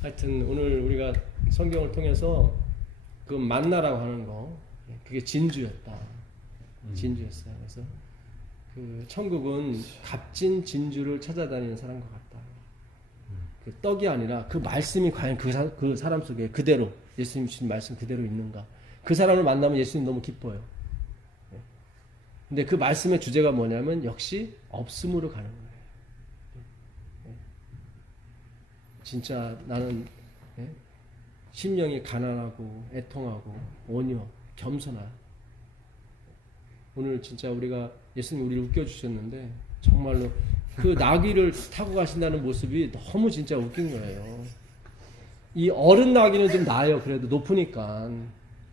하여튼 오늘 우리가 성경을 통해서 그 만나라고 하는 거 그게 진주였다. 진주였어요. 그래서 그 천국은 값진 진주를 찾아다니는 사람과 같다. 그 떡이 아니라 그 말씀이 과연 그 사람 속에 그대로 예수님 주신 말씀 그대로 있는가. 그 사람을 만나면 예수님 너무 기뻐요. 근데 그 말씀의 주제가 뭐냐면 역시 없음으로 가는 거예요. 진짜 나는 심령이 가난하고 애통하고 온유, 겸손한 오늘 진짜 우리가 예수님 우리를 웃겨주셨는데 정말로 그 나귀를 타고 가신다는 모습이 너무 진짜 웃긴 거예요. 이 어른 나귀는 좀 나아요. 그래도 높으니까.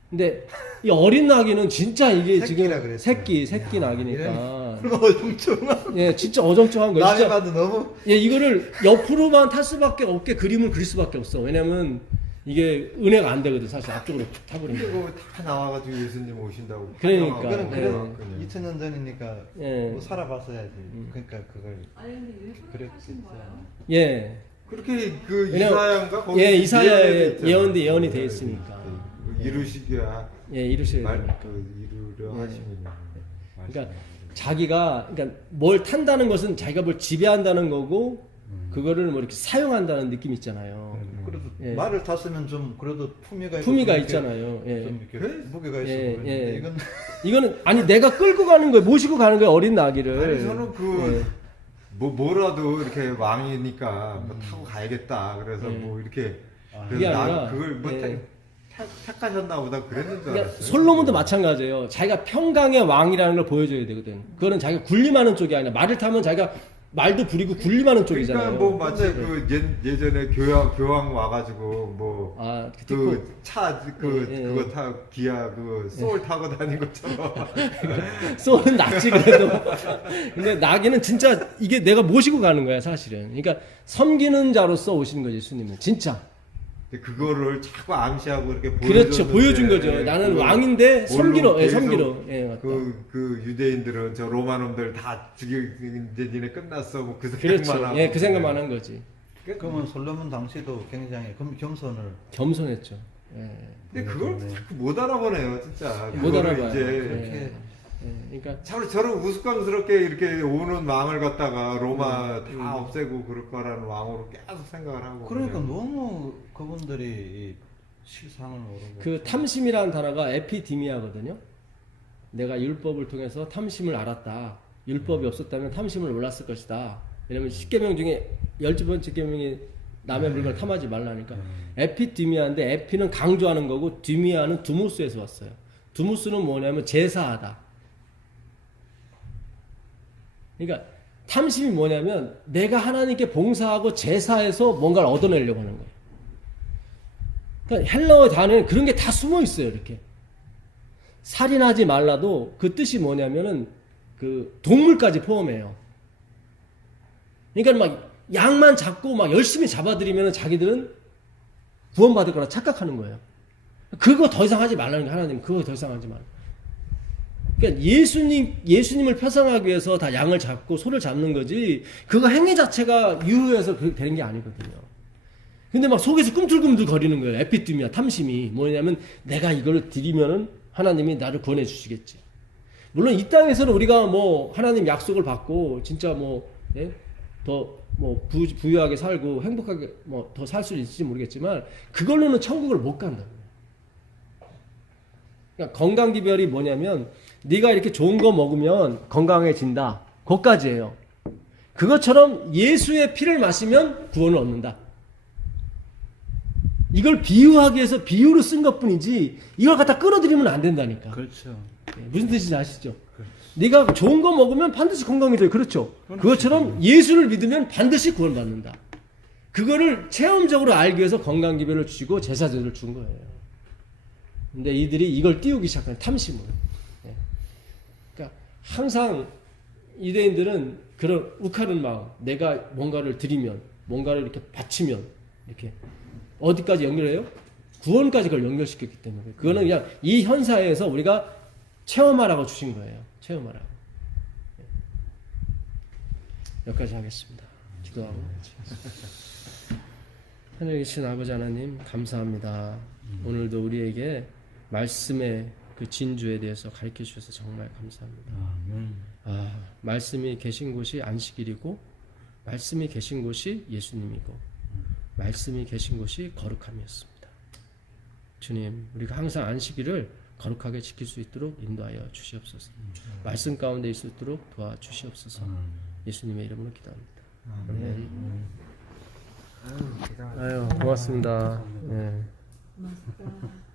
근데 이 어린 나귀는 진짜 이게 지금 새끼 나귀니까. 어정쩡한. 예, 진짜 어정쩡한 거예요. 나이 진짜, 봐도 너무. 예, 이거를 옆으로만 탈 수밖에 없게 그림을 그릴 수밖에 없어. 왜냐면 이게 은혜가 안 되거든. 사실 앞쪽으로 타버리면. 그리고 다 나와가지고 예수님 오신다고. 그러니까. 그건 그래도 그냥. 2000년 전이니까 예. 뭐 살아봤어야지. 그러니까 그걸 아니 근데 일부러 그랬겠죠. 하신 거예요? 예. 그렇게 그 왜냐면- 이사야인가 거기 예, 이사야의 있잖아요. 예언이 돼 네, 있으니까. 이루시기야 예, 이루셔야 말 되니까. 이루려 예. 하시면 그러니까 자기가 그러니까 뭘 탄다는 것은 자기가 뭘 지배한다는 거고 그거를 뭐 이렇게 사용한다는 느낌 있잖아요. 그래도 예. 말을 탔으면 좀 그래도 품위가 있고 품위가 좀 이렇게 있잖아요. 예. 좀 이렇게 무게가 있어 예, 보이는데 예. 이건 이거는 아니 내가 끌고 가는 거예요. 모시고 가는 거예요. 어린 나귀를. 아니 저는 그 예. 뭐라도 이렇게 왕이니까 뭐 타고 가야겠다. 그래서 뭐 이렇게 아, 그게 그래서 아니라, 그걸 뭐 예. 택하셨나 보다 그랬는 줄 그러니까 알았어요. 솔로몬도 마찬가지예요. 자기가 평강의 왕이라는 걸 보여줘야 되거든. 그거는 자기가 군림하는 쪽이 아니라 말을 타면 자기가 말도 부리고 군림하는 쪽이잖아요. 그러니까 뭐 마치 그 예전에 교황 와가지고 뭐 아, 그 차 그 예, 예. 그거 타 기아 그 소울 타고 다닌 것처럼 쏘는 낫지 그래도. 근데 나귀는 진짜 이게 내가 모시고 가는 거야 사실은. 그러니까 섬기는 자로서 오시는 거지 예수님은 진짜. 근데 그거를 자꾸 암시하고 이렇게 그렇죠. 보여줬는데 보여준 거죠. 나는 그거 왕인데 섬기러, 물론 예, 계속 섬기러. 예, 맞다. 그 유대인들은 저 로마 놈들 다 죽이고 이제 니네 끝났어 뭐 그 생각만 그렇죠. 하고 예, 그 생각만 한 거지. 그러면 솔로몬 당시도 굉장히 겸손을 겸손했죠. 예. 근데 그걸 자꾸 못 알아보네요 진짜. 못 그거를 알아봐요. 이제 예. 예. 그러니까 저런 우스꽝스럽게 이렇게 오는 왕을 갖다가 로마 다 없애고 그럴 거라는 왕으로 계속 생각을 하고 그러니까 그냥. 너무 그분들이 이 실상을 모르고 그 탐심이라는 단어가 에피디미아거든요. 내가 율법을 통해서 탐심을 알았다. 율법이 없었다면 탐심을 몰랐을 것이다. 왜냐면 10계명 중에 12번째 계명이 남의 물건을 탐하지 말라니까. 에피디미아인데 에피는 강조하는 거고 디미아는 두무스에서 왔어요. 두무스는 뭐냐면 제사하다. 그러니까 탐심이 뭐냐면 내가 하나님께 봉사하고 제사해서 뭔가를 얻어내려고 하는 거예요. 그러니까 헬라어 단어에는 그런 게 다 숨어 있어요. 이렇게 살인하지 말라도 그 뜻이 뭐냐면은 그 동물까지 포함해요. 그러니까 막 양만 잡고 막 열심히 잡아들이면 자기들은 구원받을 거라 착각하는 거예요. 그거 더 이상 하지 말라는 게 하나님 그거 더 이상 하지 말라. 그러니까 예수님을 표상하기 위해서 다 양을 잡고 소를 잡는 거지 그거 행위 자체가 유효해서 그렇게 되는 게 아니거든요. 근데 막 속에서 꿈틀꿈틀 거리는 거예요. 에피디미아 탐심이 뭐냐면 내가 이걸 드리면은 하나님이 나를 구원해 주시겠지. 물론 이 땅에서는 우리가 뭐 하나님 약속을 받고 진짜 뭐 예? 더 뭐 부유하게 살고 행복하게 뭐 더 살 수 있을지 모르겠지만 그걸로는 천국을 못 간다. 그러니까 건강 기별이 뭐냐면 네가 이렇게 좋은 거 먹으면 건강해진다. 그것까지예요. 그것처럼 예수의 피를 마시면 구원을 얻는다. 이걸 비유하기 위해서 비유로 쓴 것뿐이지 이걸 갖다 끌어들이면 안 된다니까. 그렇죠. 무슨 뜻인지 아시죠? 네가 좋은 거 먹으면 반드시 건강해져요. 그렇죠? 그것처럼 예수를 믿으면 반드시 구원받는다. 그거를 체험적으로 알기 위해서 건강기별을 주시고 제사제를 준 거예요. 근데 이들이 이걸 띄우기 시작한 탐심으로. 예. 그러니까 항상 유대인들은 그런 욱하는 마음, 내가 뭔가를 드리면, 뭔가를 이렇게 바치면, 이렇게 어디까지 연결해요? 구원까지 그걸 연결시켰기 때문에. 그거는 그냥 이 현사에서 우리가 체험하라고 주신 거예요. 체험하라고. 여기까지 하겠습니다. 기도하고. 하늘에 계신 아버지 하나님 감사합니다. 오늘도 우리에게 말씀의 그 진주에 대해서 가르쳐 주셔서 정말 감사합니다. 말씀이 계신 곳이 안식일이고 말씀이 계신 곳이 예수님이고 말씀이 계신 곳이 거룩함이었습니다. 주님, 우리가 항상 안식일을 거룩하게 지킬 수 있도록 인도하여 주시옵소서. 말씀 가운데 있을 수 있도록 도와주시옵소서. 예수님의 이름으로 기도합니다. 아멘. 아유, 고맙습니다. 네. 고맙습니다.